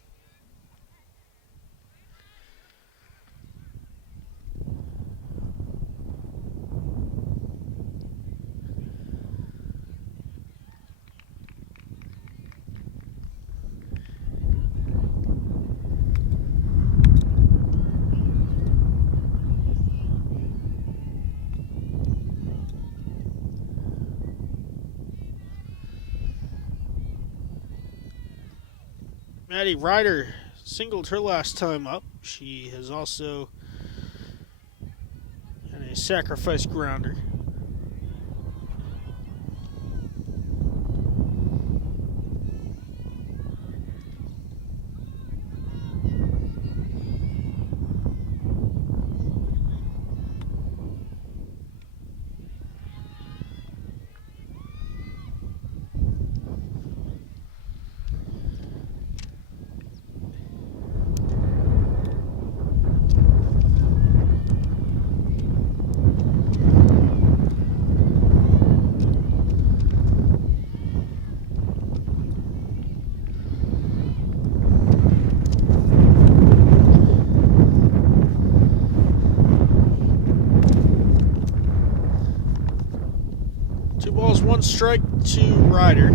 Maddie Ryder singled her last time up. She has also had a sacrifice grounder. One strike to Ryder.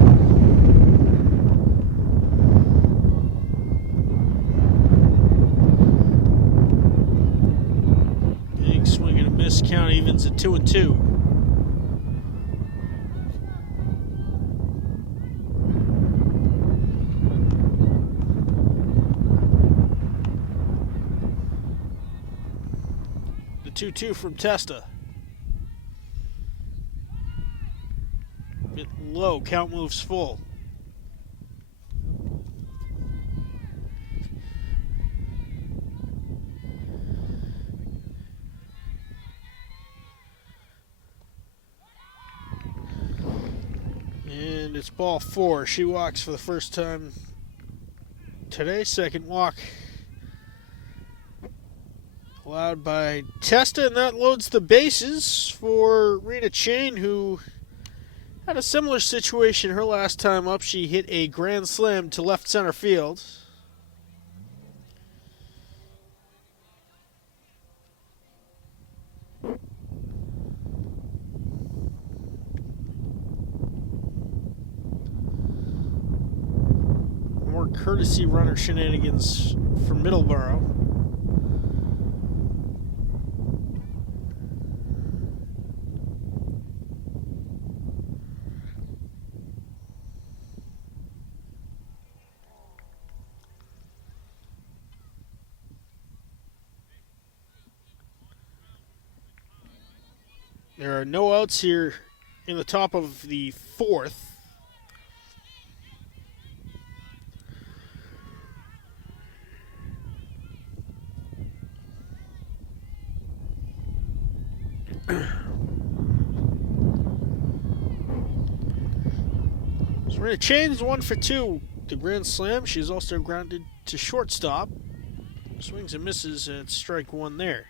Big swing and a miss. Count evens at 2-2. The 2-2 from Testa. Low, count moves full. And it's ball 4. She walks for the first time today. Second walk allowed by Testa, and that loads the bases for Rena Chain, who had a similar situation her last time up. She hit a grand slam to left center field. More courtesy runner shenanigans from Middleborough. There are no outs here in the top of the 4th. So Rena Chain's 1 for 2. The grand slam. She's also grounded to shortstop. Swings and misses at strike 1 there.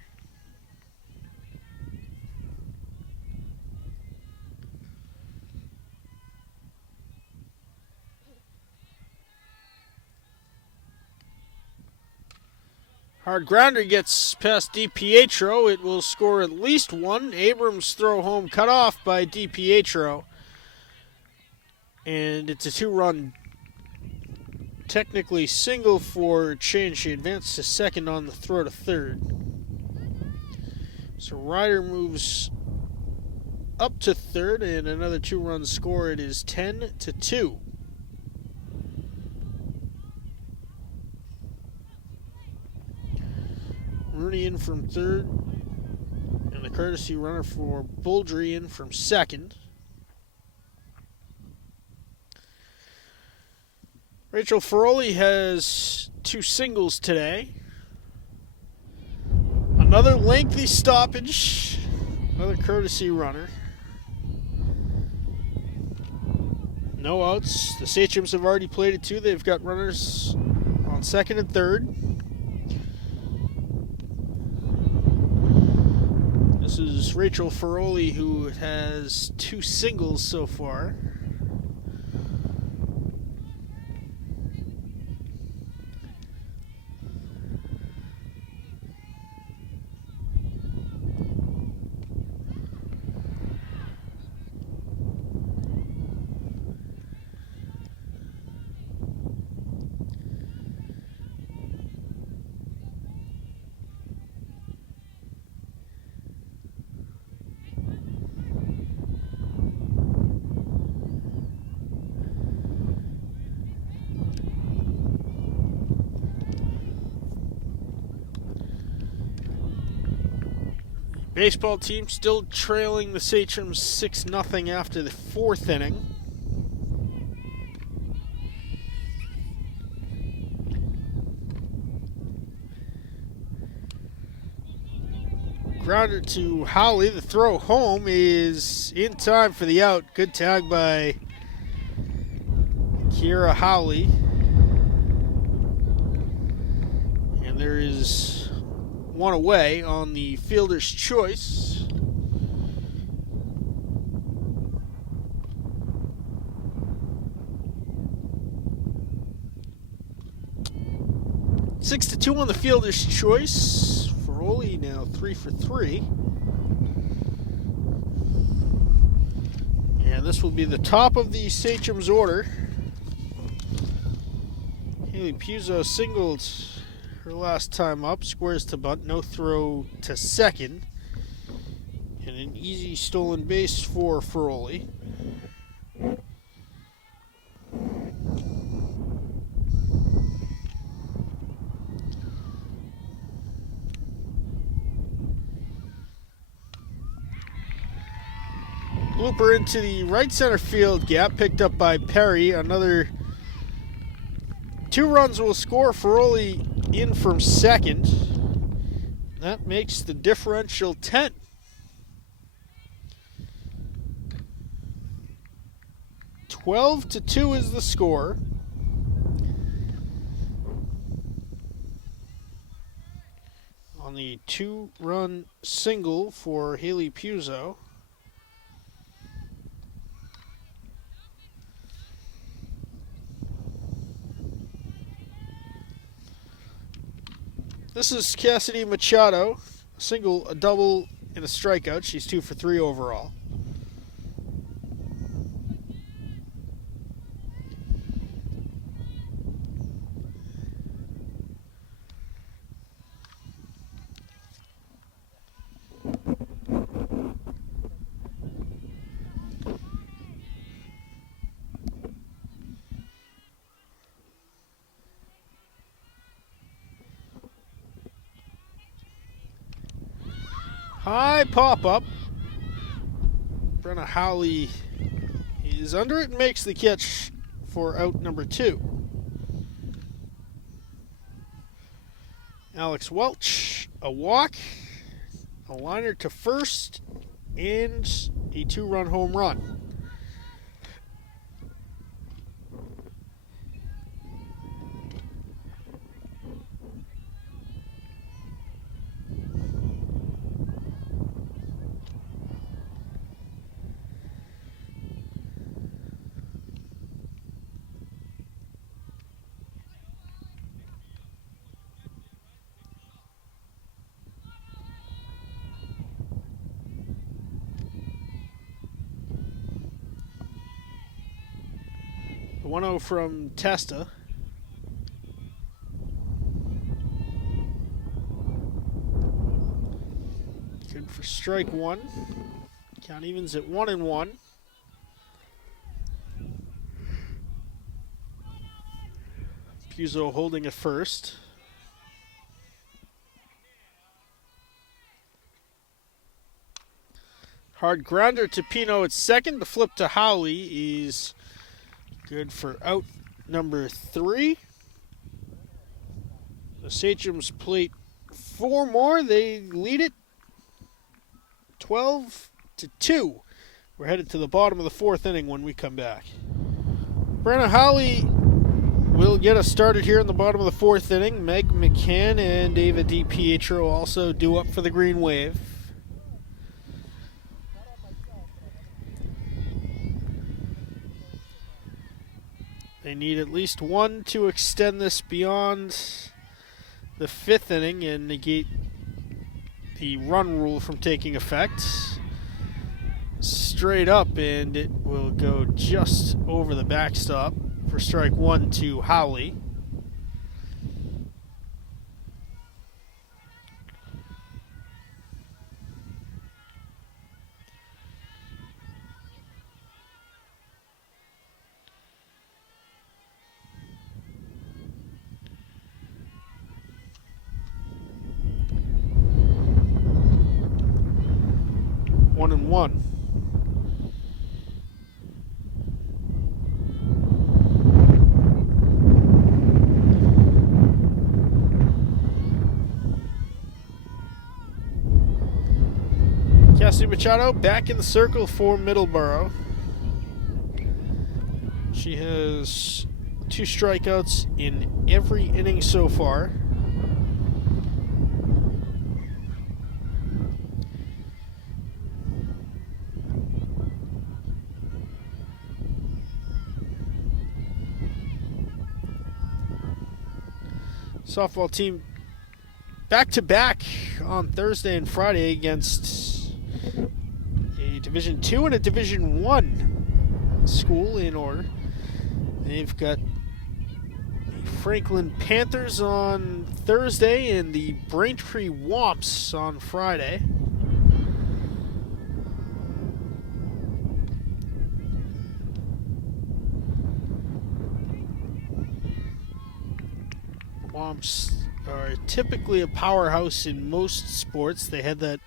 Hard grounder gets past DiPietro. It will score at least 1. Abrams' throw home cut off by DiPietro. And it's a 2-run, technically single for Chain. She advanced to second on the throw to third. So Ryder moves up to third, and another 2-run score. It is 10-2. Rooney in from third, and the courtesy runner for Bouldry in from second. Rachel Ferroli has 2 singles today. Another lengthy stoppage, another courtesy runner. No outs. The Sachems have already played it too. They've got runners on second and third. This is Rachel Ferroli, who has 2 singles so far. Baseball team still trailing the Sachems 6-0 after the fourth inning. Grounder to Howley. The throw home is in time for the out. Good tag by Kiera Howley. And there is one away on the fielder's choice. Six to 2 on the fielder's choice. Ferroli now 3 for 3. And this will be the top of the Sachems order. Haley Puzo singled her last time up, squares to bunt, no throw to second. And an easy stolen base for Ferroli. Blooper into the right center field gap, picked up by Perry. Another 2 runs will score. Ferroli in from second. That makes the differential 10. (12-2) is the score. On the 2-run single for Haley Puzo. This is Cassidy Machado. A single, a double, and a strikeout. She's 2 for 3 overall. High pop-up. Brenna Howley is under it and makes the catch for out number 2. Alex Welch, a walk, a liner to first, and a 2-run home run. The 1-0 from Testa. Good for strike 1. Count evens at 1-1. Puzo holding at first. Hard grounder to Pino at second. The flip to Howley is good for out number 3. The Sachems plate 4 more. They lead it 12-2. We're headed to the bottom of the 4th inning when we come back. Brenna Howley will get us started here in the bottom of the 4th inning. Meg McCann and Ava DiPietro also due up for the Green Wave. They need at least 1 to extend this beyond the 5th inning and negate the run rule from taking effect. Straight up, and it will go just over the backstop for strike 1 to Howley. 1-1. Cassidy Machado back in the circle for Middleborough. She has 2 strikeouts in every inning so far. Softball team back-to-back on Thursday and Friday against a Division II and a Division I school in order. They've got the Franklin Panthers on Thursday and the Braintree Womps on Friday. Womps are typically a powerhouse in most sports. They had that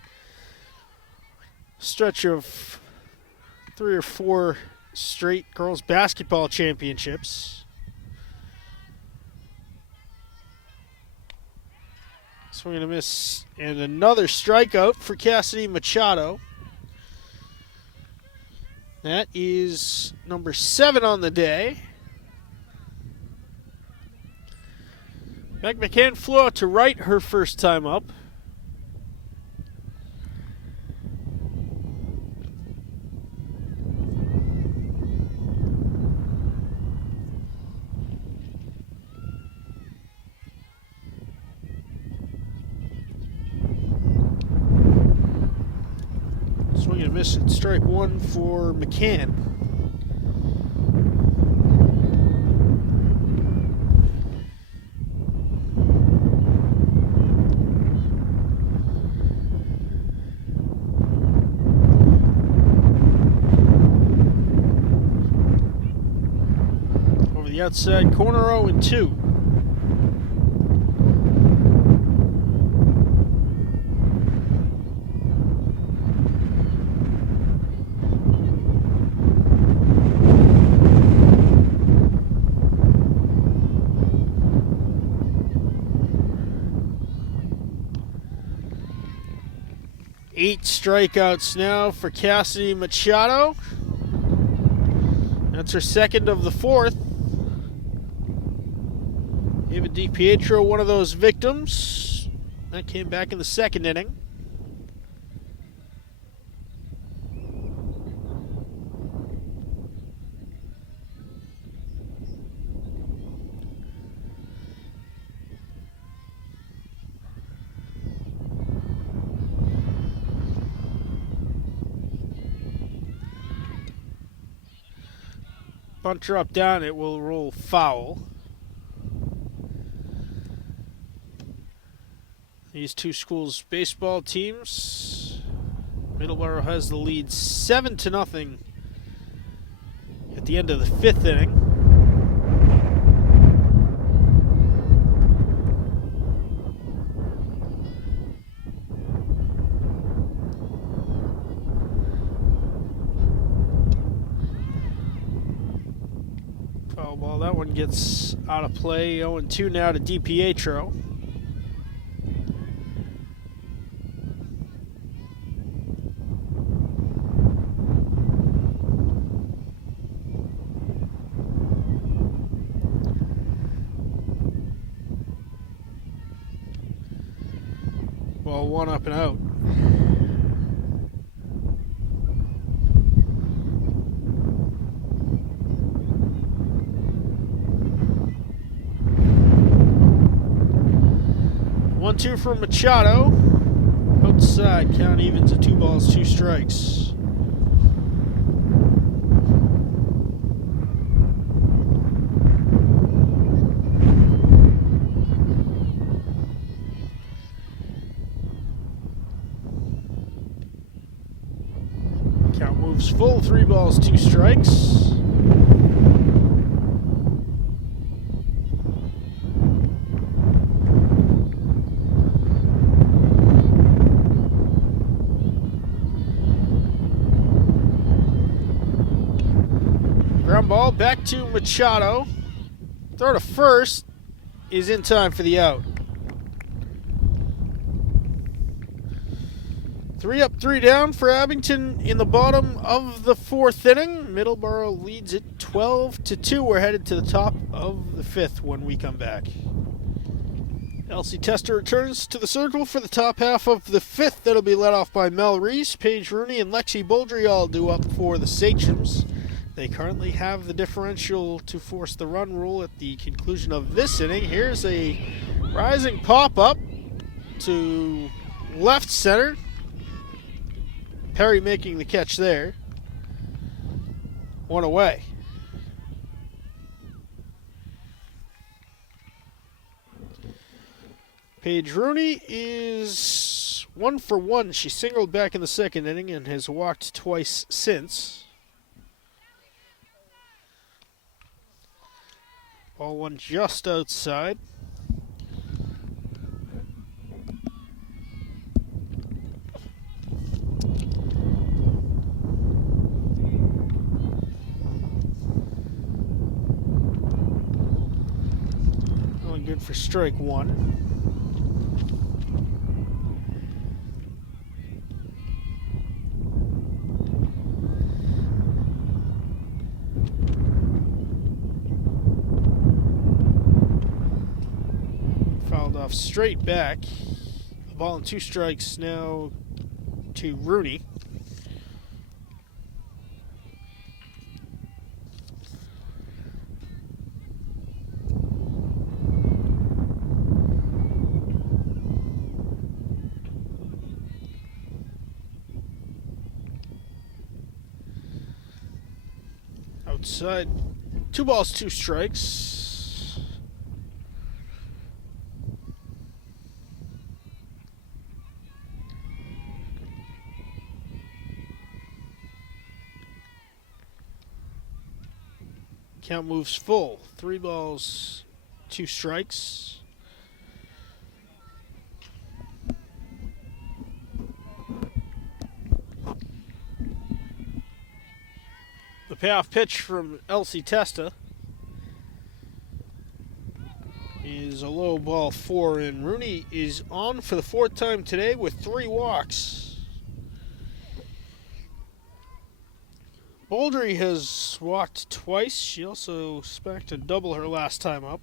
stretch of 3 or 4 straight girls basketball championships. Swing and a miss, and another strikeout for Cassidy Machado. That is number 7 on the day. Meg McCann flew out to right her first time up. Swing and a miss at strike 1 for McCann. Over the outside corner, 0-2. Eight strikeouts now for Cassidy Machado. That's her second of the 4th. Ava DiPietro, one of those victims. That came back in the 2nd inning. Bunter up down, it will roll foul. These 2 schools' baseball teams. Middleborough has the lead 7-0 at the end of the 5th inning. Foul ball, that one gets out of play. 0-2 now to DiPietro. Ball 1 up and out. One, 2 for Machado. Outside, count evens at 2 balls, 2 strikes. Count moves full, 3 balls, 2 strikes. ball back to Machado. Throw to first is in time for the out. 3 up, 3 down for Abington in the bottom of the 4th inning. Middleborough leads it 12-2. We're headed to the top of the 5th when we come back. Elsie Tester returns to the circle for the top half of the 5th. That'll be led off by Mel Reese. Paige Rooney and Lexi Boldry all due up for the Sachems. They currently have the differential to force the run rule at the conclusion of this inning. Here's a rising pop-up to left center. Perry making the catch there. 1 away. Paige Rooney is 1 for 1. She singled back in the 2nd inning and has walked twice since. Ball one just outside. Only good for strike 1. Fouled off straight back. The ball and 2 strikes now to Rooney. Outside. 2 balls, 2 strikes. Count moves full. 3 balls, 2 strikes. The payoff pitch from Elsie Testa is a low ball 4, and Rooney is on for the 4th time today with 3 walks. Boldry has walked twice. She also smacked a double her last time up.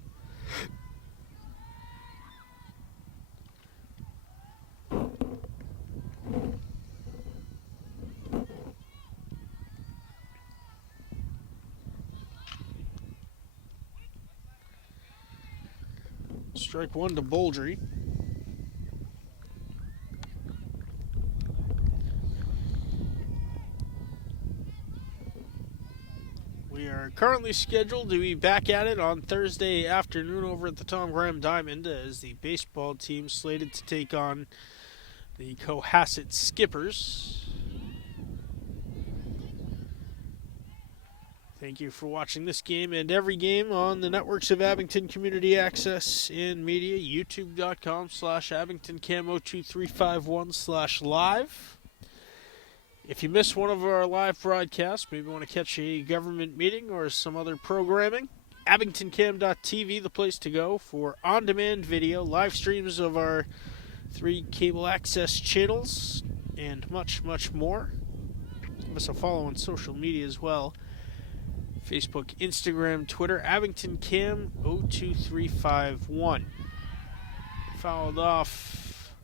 Strike 1 to Boldry. We are currently scheduled to be back at it on Thursday afternoon over at the Tom Graham Diamond as the baseball team slated to take on the Cohasset Skippers. Thank you for watching this game and every game on the networks of Abington Community Access and Media, youtube.com/AbingtonCam02351/live. If you miss one of our live broadcasts, maybe want to catch a government meeting or some other programming, AbingtonCam.tv, the place to go for on-demand video, live streams of our 3 cable access channels, and much, much more. Give us a follow on social media as well. Facebook, Instagram, Twitter, AbingtonCam02351. Fouled off.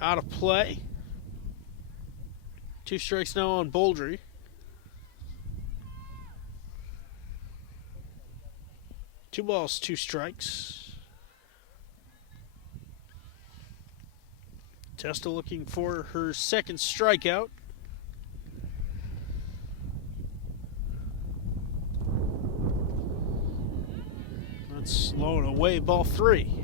Out of play. 2 strikes now on Boldry. Two balls, 2 strikes. Testa looking for her 2nd strikeout. That's low and away, ball 3.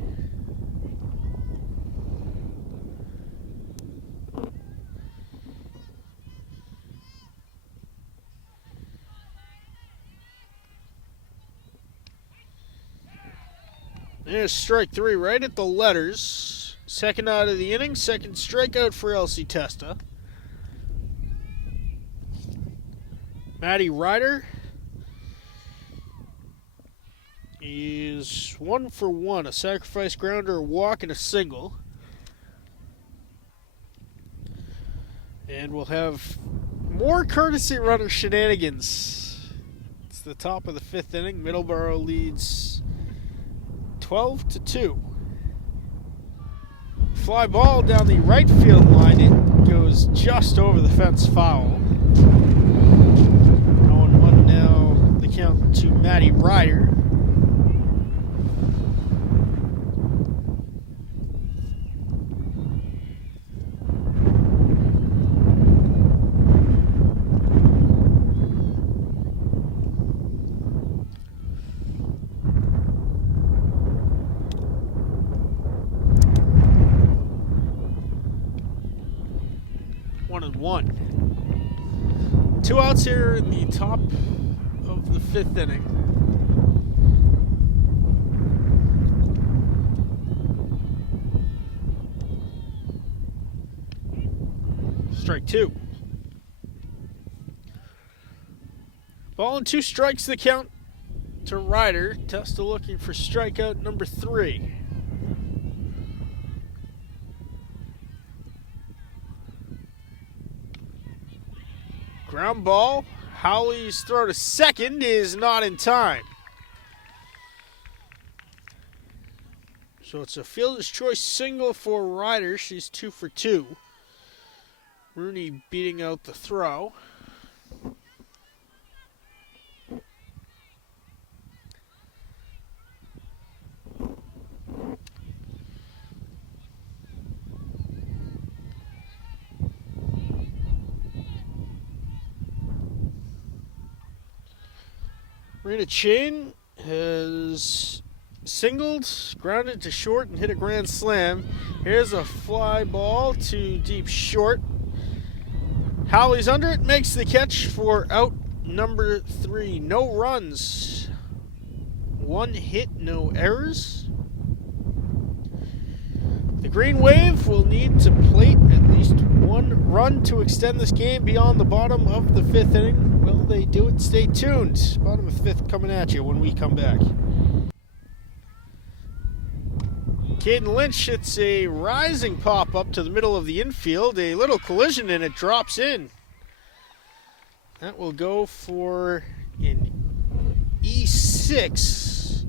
There's strike 3 right at the letters. 2nd out of the inning, 2nd strikeout for Elsie Testa. Maddie Ryder is 1 for 1. A sacrifice grounder, a walk, and a single. And we'll have more courtesy runner shenanigans. It's the top of the 5th inning. Middleborough leads 12-2. Fly ball down the right field line. It goes just over the fence, foul. 0-1 now. The count to Maddie Ryder. One. 2 outs here in the top of the 5th inning. Strike 2. Ball and 2 strikes, the count to Ryder. Testa looking for strikeout number 3. Ground ball. Howley's throw to second is not in time. So it's a fielder's choice single for Ryder. She's 2 for 2. Rooney beating out the throw. Rena Chain has singled, grounded to short, and hit a grand slam. Here's a fly ball to deep short. Howley's under it, makes the catch for out number 3. No runs, 1 hit, no errors. The Green Wave will need to plate at least 1 run to extend this game beyond the bottom of the 5th inning. Will they do it? Stay tuned. Bottom of 5th coming at you when we come back. Caden Lynch hits a rising pop up to the middle of the infield. A little collision and it drops in. That will go for an E6.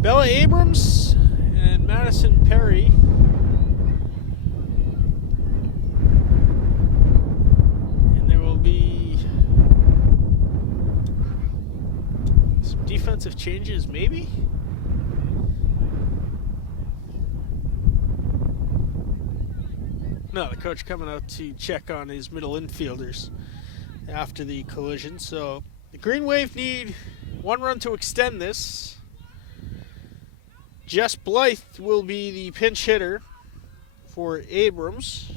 Bella Abrams and Madison Perry. And there will be some defensive changes, maybe? No, the coach coming out to check on his middle infielders after the collision. So the Green Wave need 1 run to extend this. Jess Blythe will be the pinch hitter for Abrams.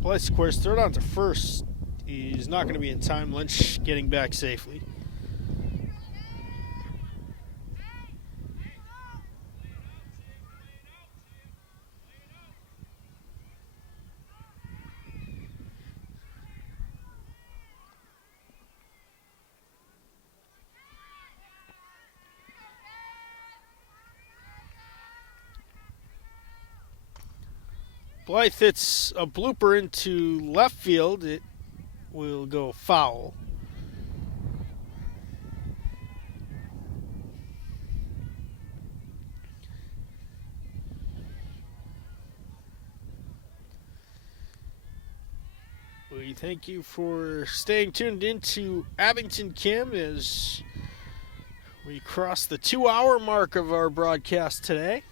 Blythe squares third on to first. He's not going to be in time. Lynch getting back safely. Blythe hits a blooper into left field. It will go foul. We thank you for staying tuned into Abington Cam as we cross the 2-hour mark of our broadcast today.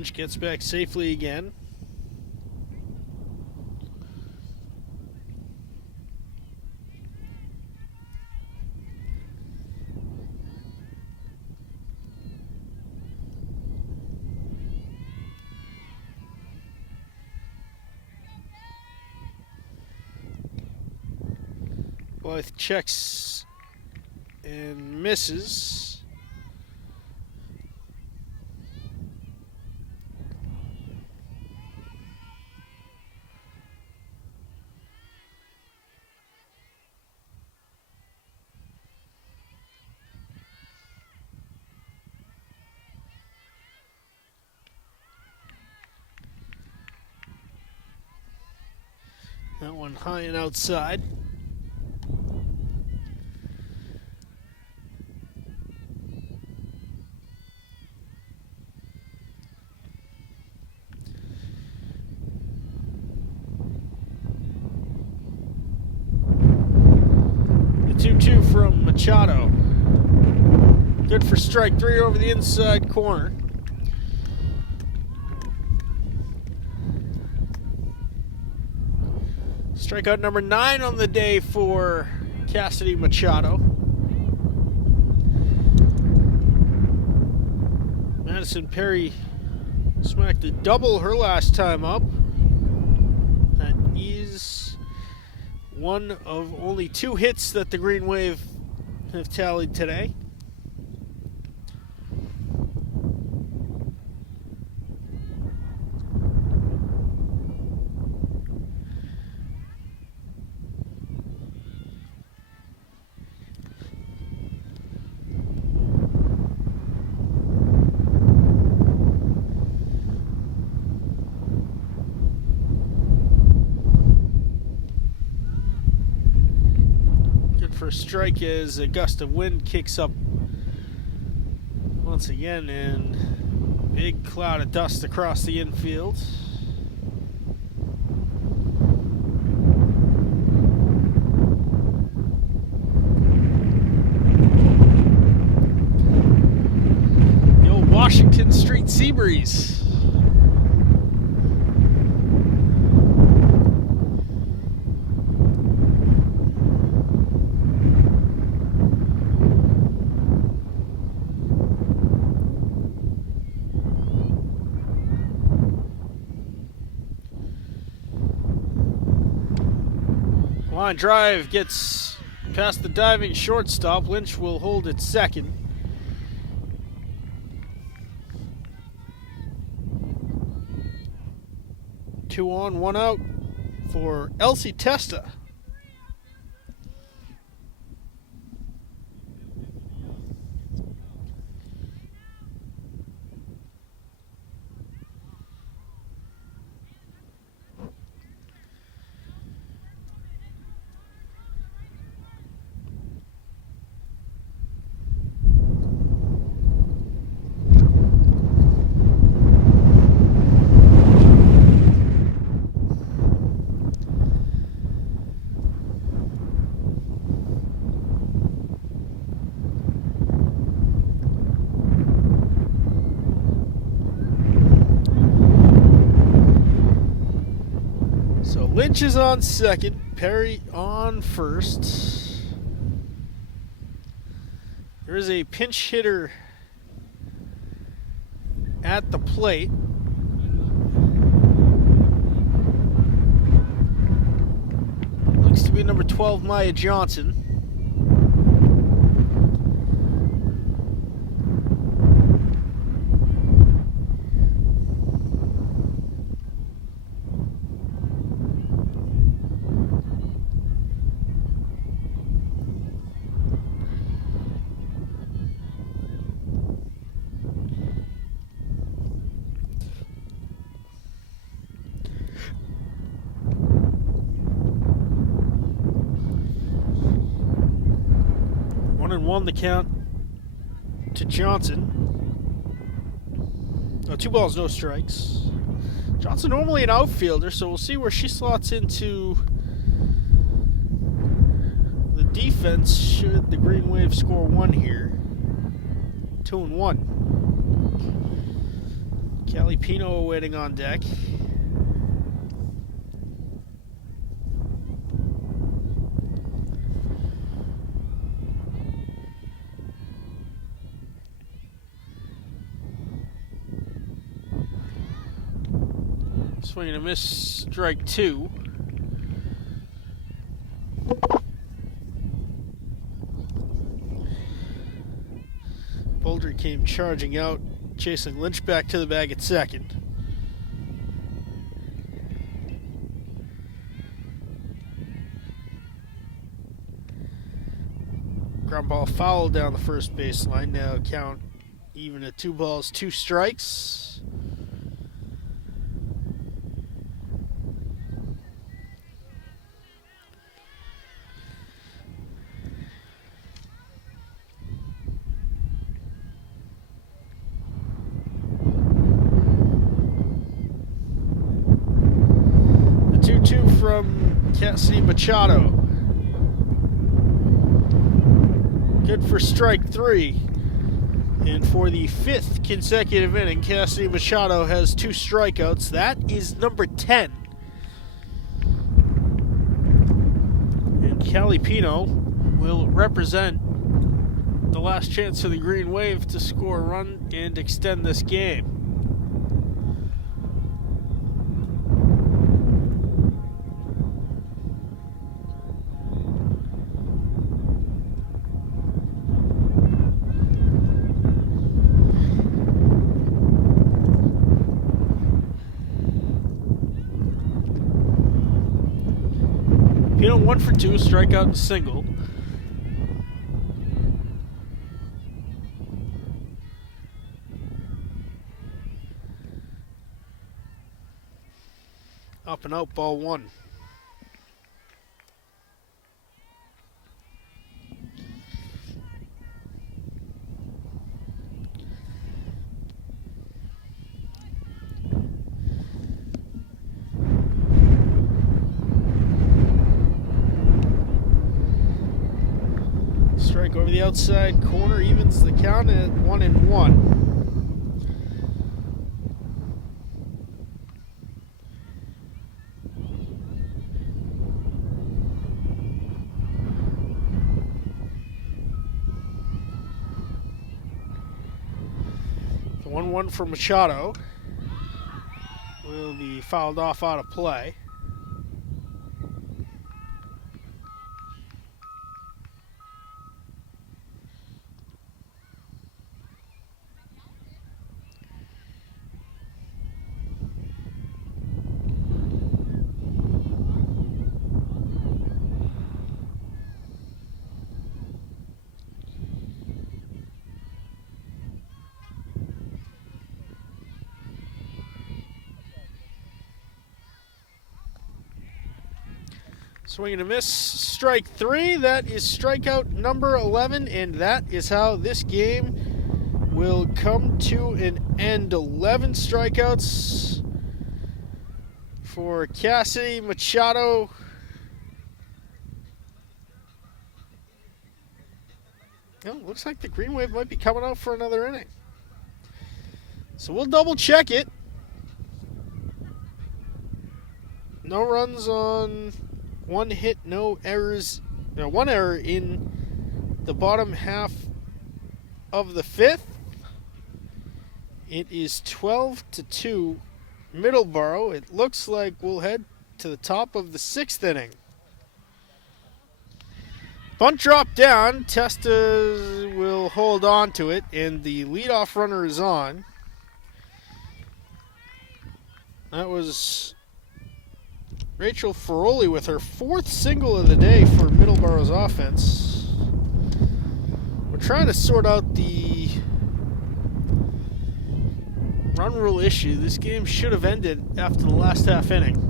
Lynch gets back safely again. Blythe checks and misses. That one high and outside. The 2-2 from Machado. Good for strike three over the inside corner. Strikeout number 9 on the day for Cassidy Machado. Madison Perry smacked a double her last time up. That is one of only 2 hits that the Green Wave have tallied today. For a strike as a gust of wind kicks up once again, and big cloud of dust across the infield. The old Washington Street sea breeze. Line drive gets past the diving shortstop. Lynch will hold at second. Two on, one out for Elsie Testa. Lynch is on second, Perry on first. There is a pinch hitter at the plate. Looks to be number 12, Maya Johnson. One the count to Johnson. 2 balls, no strikes. Johnson normally an outfielder, so we'll see where she slots into the defense should the Green Wave score 1 here. 2-1. Calipino awaiting on deck. Swing and a miss, strike two. Boulder came charging out, chasing Lynch back to the bag at second. Ground ball foul down the first baseline. Now count even at 2 balls, 2 strikes. The 2-2 from Cassidy Machado. Good for strike 3. And for the 5th consecutive inning, Cassidy Machado has 2 strikeouts. That is number 10. And Calipino will represent the last chance for the Green Wave to score a run and extend this game. Pino 1 for 2, strikeout and single. Up and out, ball 1. Strike over the outside corner, evens the count at 1-1. The 1-1 for Machado will be fouled off out of play. Swing and a miss, strike 3. That is strikeout number 11, and that is how this game will come to an end. 11 strikeouts for Cassidy Machado. Well, looks like the Green Wave might be coming out for another inning. So we'll double check it. No runs on 1 hit, no errors. 1 error in the bottom half of the 5th. It is 12-2 Middleborough. It looks like we'll head to the top of the 6th inning. Bunt drop down. Testa will hold on to it, and the leadoff runner is on. That was Rachel Ferroli with her 4th single of the day for Middleborough's offense. We're trying to sort out the run rule issue. This game should have ended after the last half inning.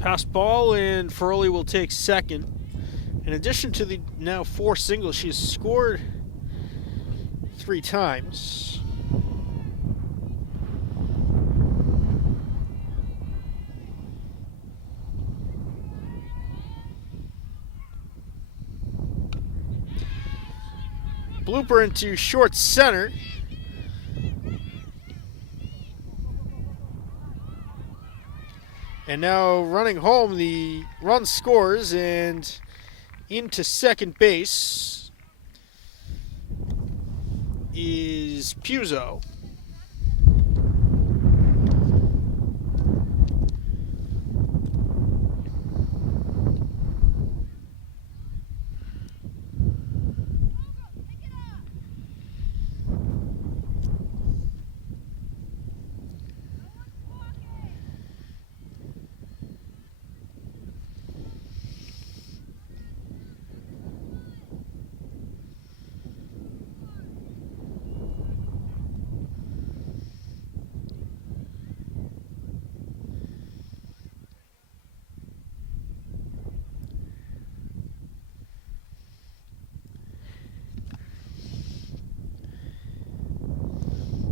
Pass ball, and Ferroli will take second. In addition to the now 4 singles, she has scored 3 times. Blooper into short center. And now running home, the run scores, and into second base is Puzo.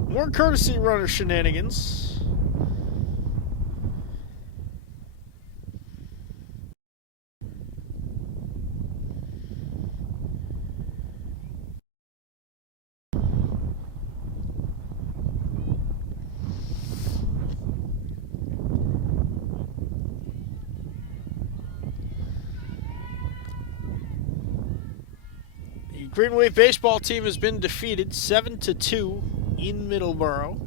More courtesy runner shenanigans. The Green Wave baseball team has been defeated 7-2 in Middleborough.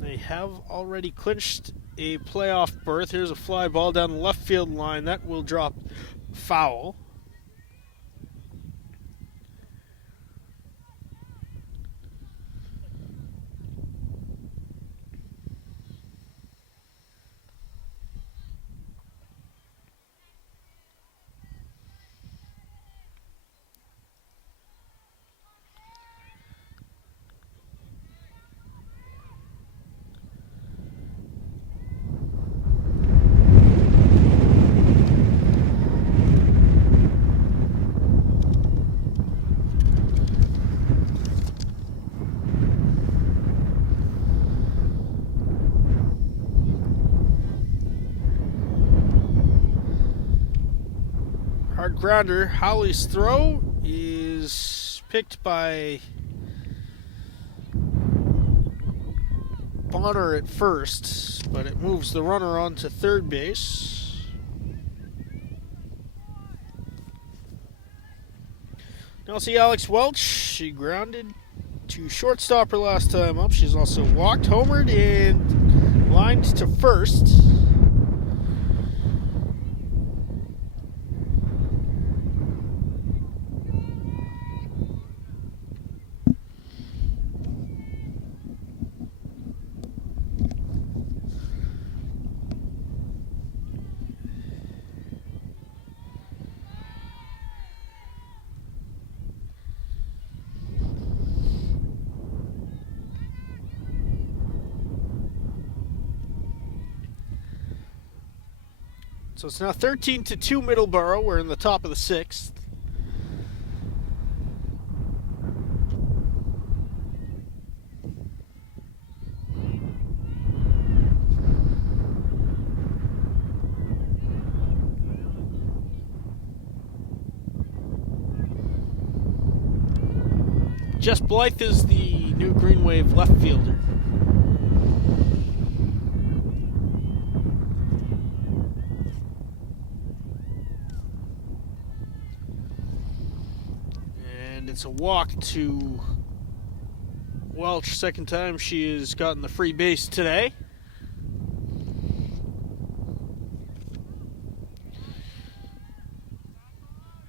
They have already clinched a playoff berth. Here's a fly ball down the left field line. That will drop foul. Hard grounder. Howley's throw is picked by Bonner at first, but it moves the runner on to third base. Now see Alex Welch. She grounded to shortstop her last time up. She's also walked, homered, and lined to first. So it's now 13-2 Middleborough. We're in the top of the 6th. Jess Blythe is the new Green Wave left fielder. It's a walk to Welch. Second time she has gotten the free base today.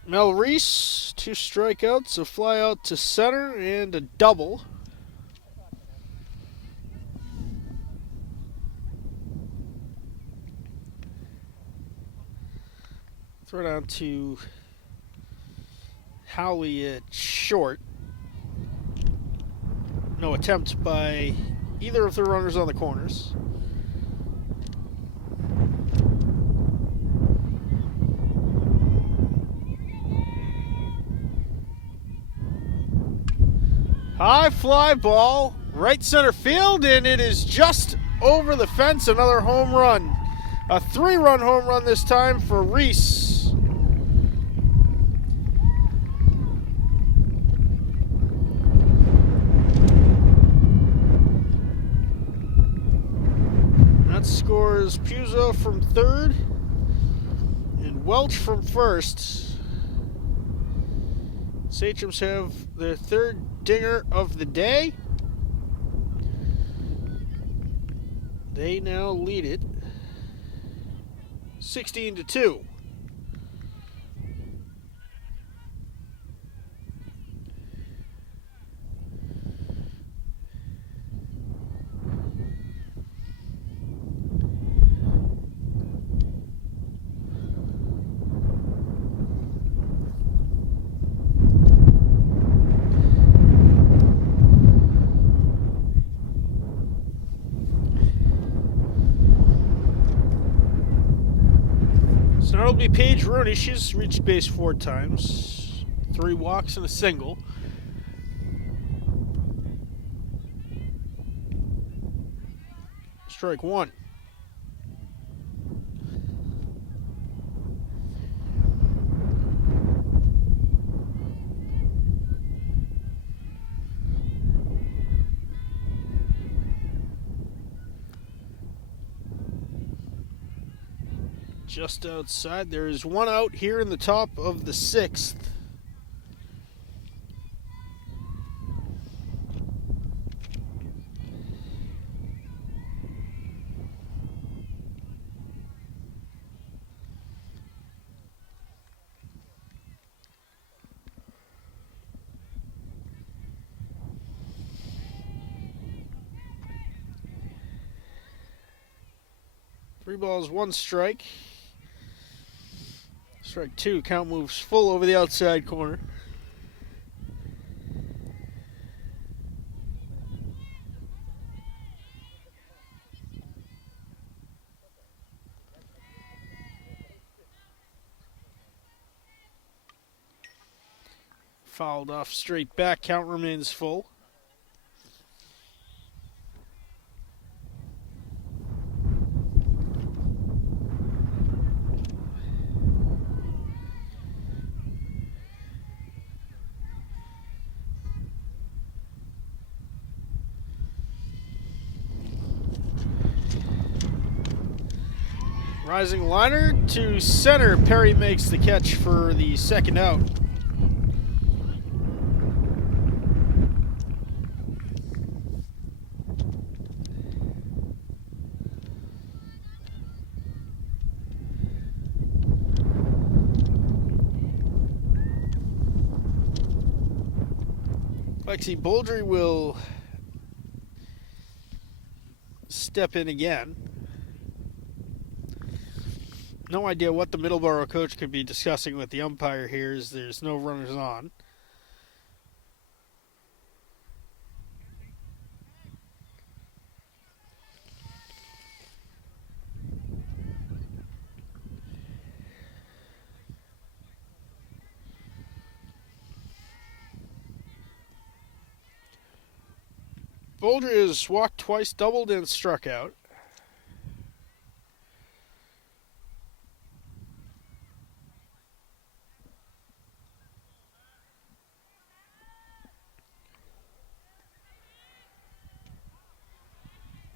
Mel Reese, 2 strikeouts, a fly out to center, and a double. Throw down to Howley at short. No attempt by either of the runners on the corners. High fly ball, right center field, and it is just over the fence. Another home run. A 3-run home run this time for Reese. That scores Puzo from third and Welch from first. Sachems have their third dinger of the day. They now lead it 16-2. So now it'll be Paige Rooney. She's reached base 4 times. 3 walks and a single. Strike 1. Just outside. There is 1 out here in the top of the 6th. Three balls, 1 strike. Strike 2. Count moves full over the outside corner. Fouled off straight back. Count remains full. Rising liner to center. Perry makes the catch for the second out. Lexi Boldry will step in again. No idea what the Middleborough coach could be discussing with the umpire here, as there's no runners on. Boldry has walked twice, doubled, and struck out.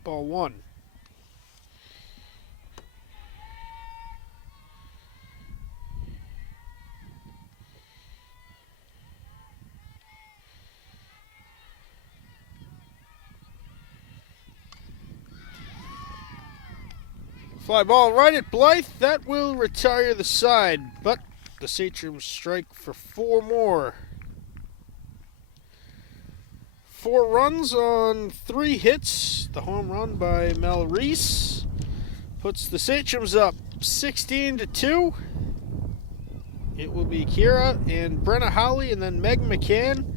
Ball 1. Fly ball right at Blythe. That will retire the side, but the Sachems strike for 4 more. 4 runs on 3 hits. The home run by Mel Reese puts the Sachems up 16-2. It will be Kira and Brenna Howley and then Meg McCann.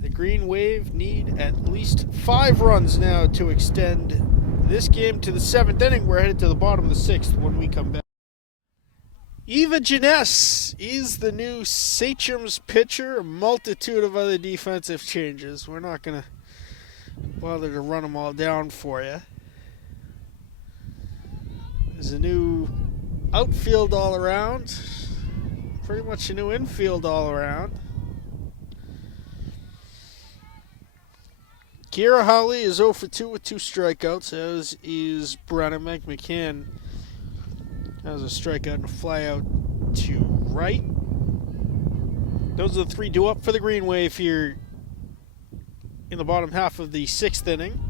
The Green Wave need at least 5 runs now to extend this game to the 7th inning. We're headed to the bottom of the 6th when we come back. Eva Janess is the new Sachems pitcher. A multitude of other defensive changes. We're not going to bother to run them all down for you. There's a new outfield all around. Pretty much a new infield all around. Kira Hawley is 0 for 2 with 2 strikeouts, as is Brennan McMccann. Has a strikeout and a flyout to right. Those are the 3 due up for the Green Wave here in the bottom half of the 6th inning.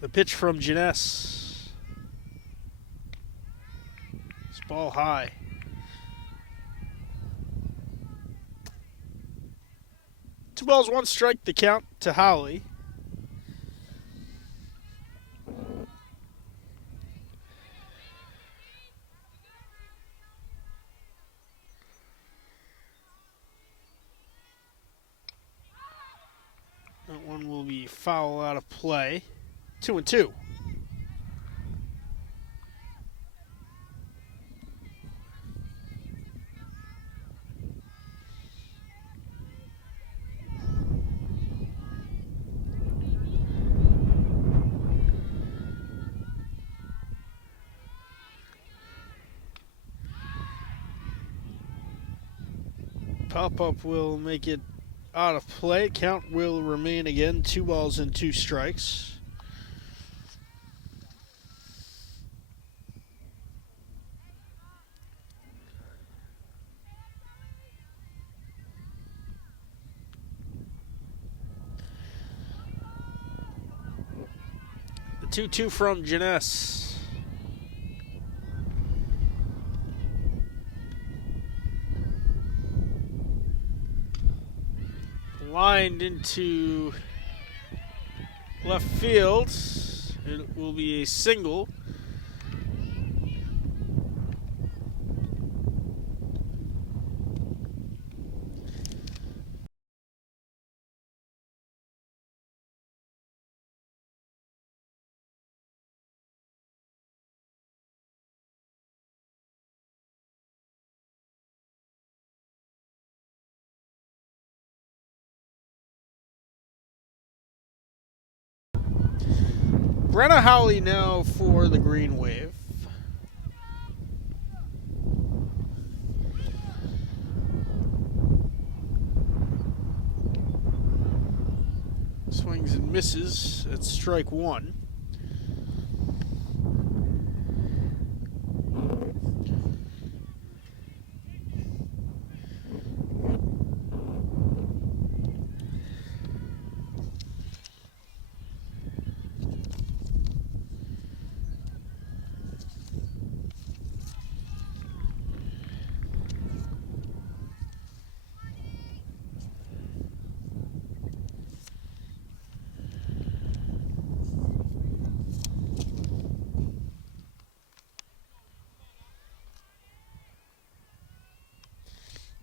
The pitch from Janess. It's ball high. Two balls, 1 strike, the count to Howley. That one will be foul out of play. 2-2. Pop-up will make it out of play. Count will remain again. 2 balls and 2 strikes. The 2-2 from Janess. Lined into left field. It will be a single. Brenna Howley now for the Green Wave. Swings and misses at strike 1.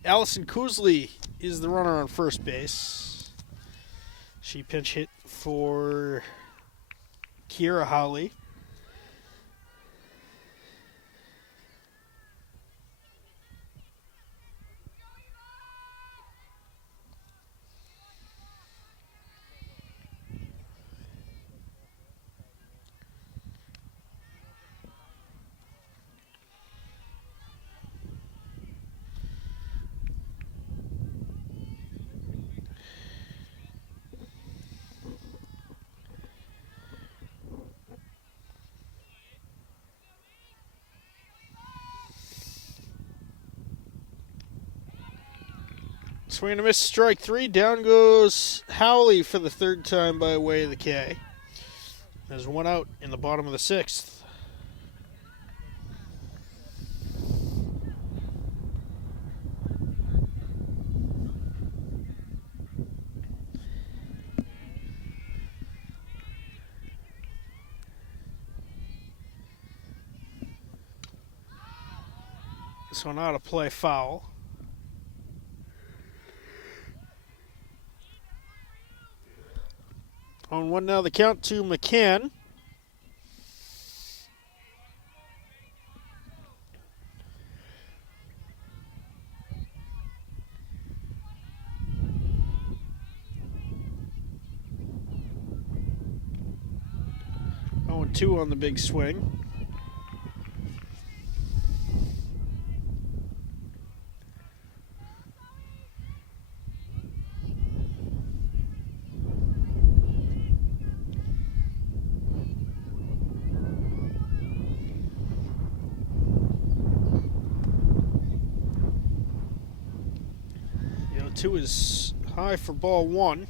Allison Kuzley is the runner on first base. She pinch hit for Kira Howley. Swing and a miss, strike 3. Down goes Howley for the 3rd time by way of the K. There's 1 out in the bottom of the 6th. So now to play foul. On 1 now, the count to McCann. Oh, 2 on the big swing. Two is high for ball 1.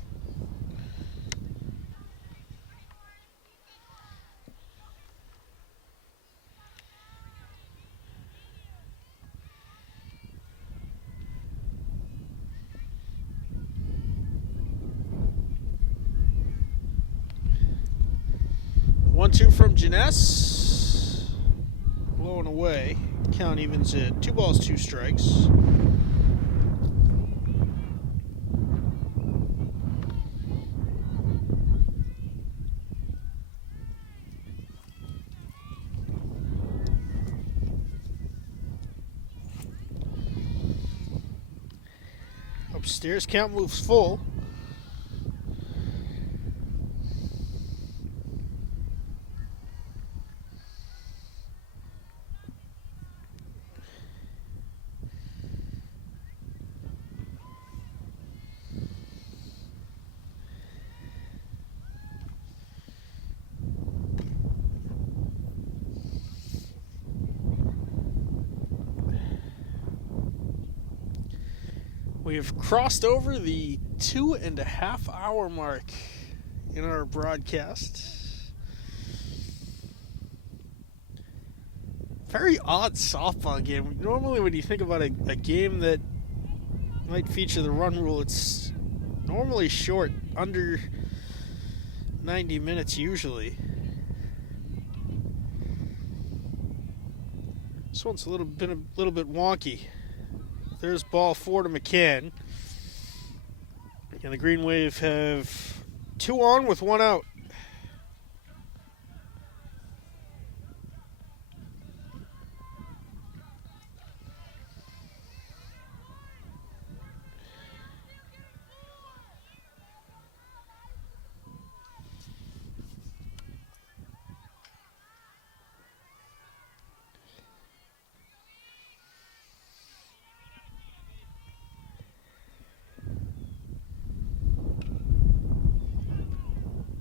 One, 2 from Janess. Blowing away. Count evens at 2 balls, 2 strikes. Upstairs, count moves full. We've crossed over the 2.5-hour mark in our broadcast. Very odd softball game. Normally when you think about a game that might feature the run rule, it's normally short, under 90 minutes usually. This one's been a little bit wonky. There's ball 4 to McCann. And the Green Wave have 2 on with 1 out.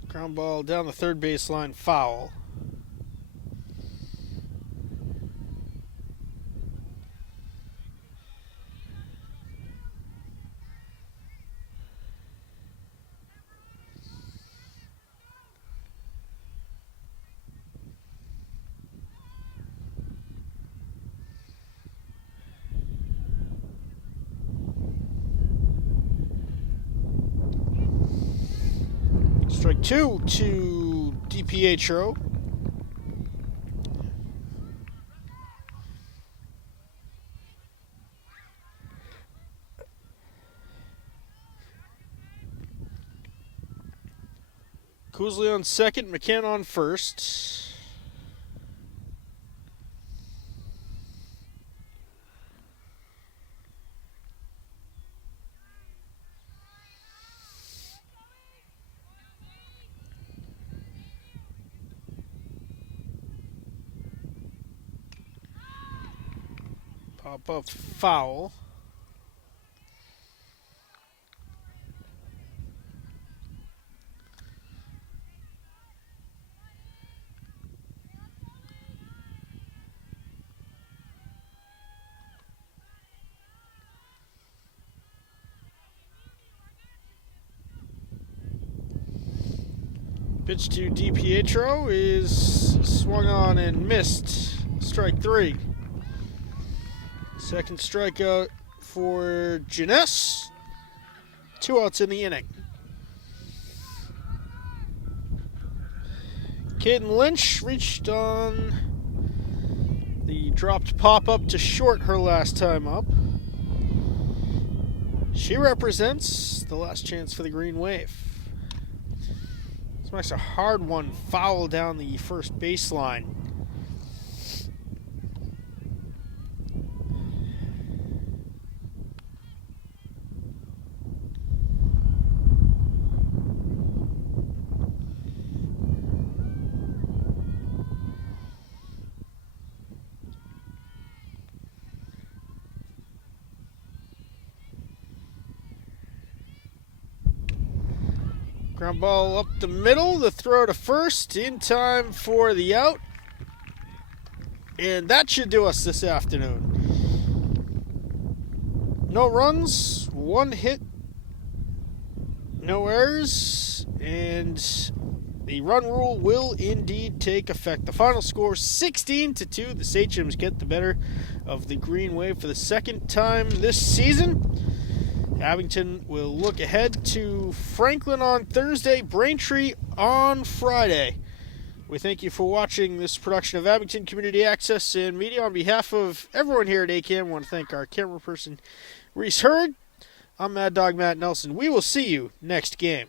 Ground ball down the third baseline, foul. Strike 2 to DiPietro. Kuzley on second, McCann on first. Pop up foul. Pitch to DiPietro is swung on and missed. Strike 3. Second strikeout for Janess. 2 outs in the inning. Caden Lynch reached on The dropped pop-up to short her last time up. She represents the last chance for the Green Wave. This makes a hard one, foul down the first baseline. Ground ball up the middle, the throw to first, in time for the out. And that should do us this afternoon. No runs, one hit, no errors, and the run rule will indeed take effect. The final score 16-2. The Sachems get the better of the Green Wave for the second time this season. Abington will look ahead to Franklin on Thursday, Braintree on Friday. We thank you for watching this production of Abington Community Access and Media. On behalf of everyone here at ACAM, I want to thank our camera person, Reese Hurd. I'm Mad Dog Matt Nelson. We will see you next game.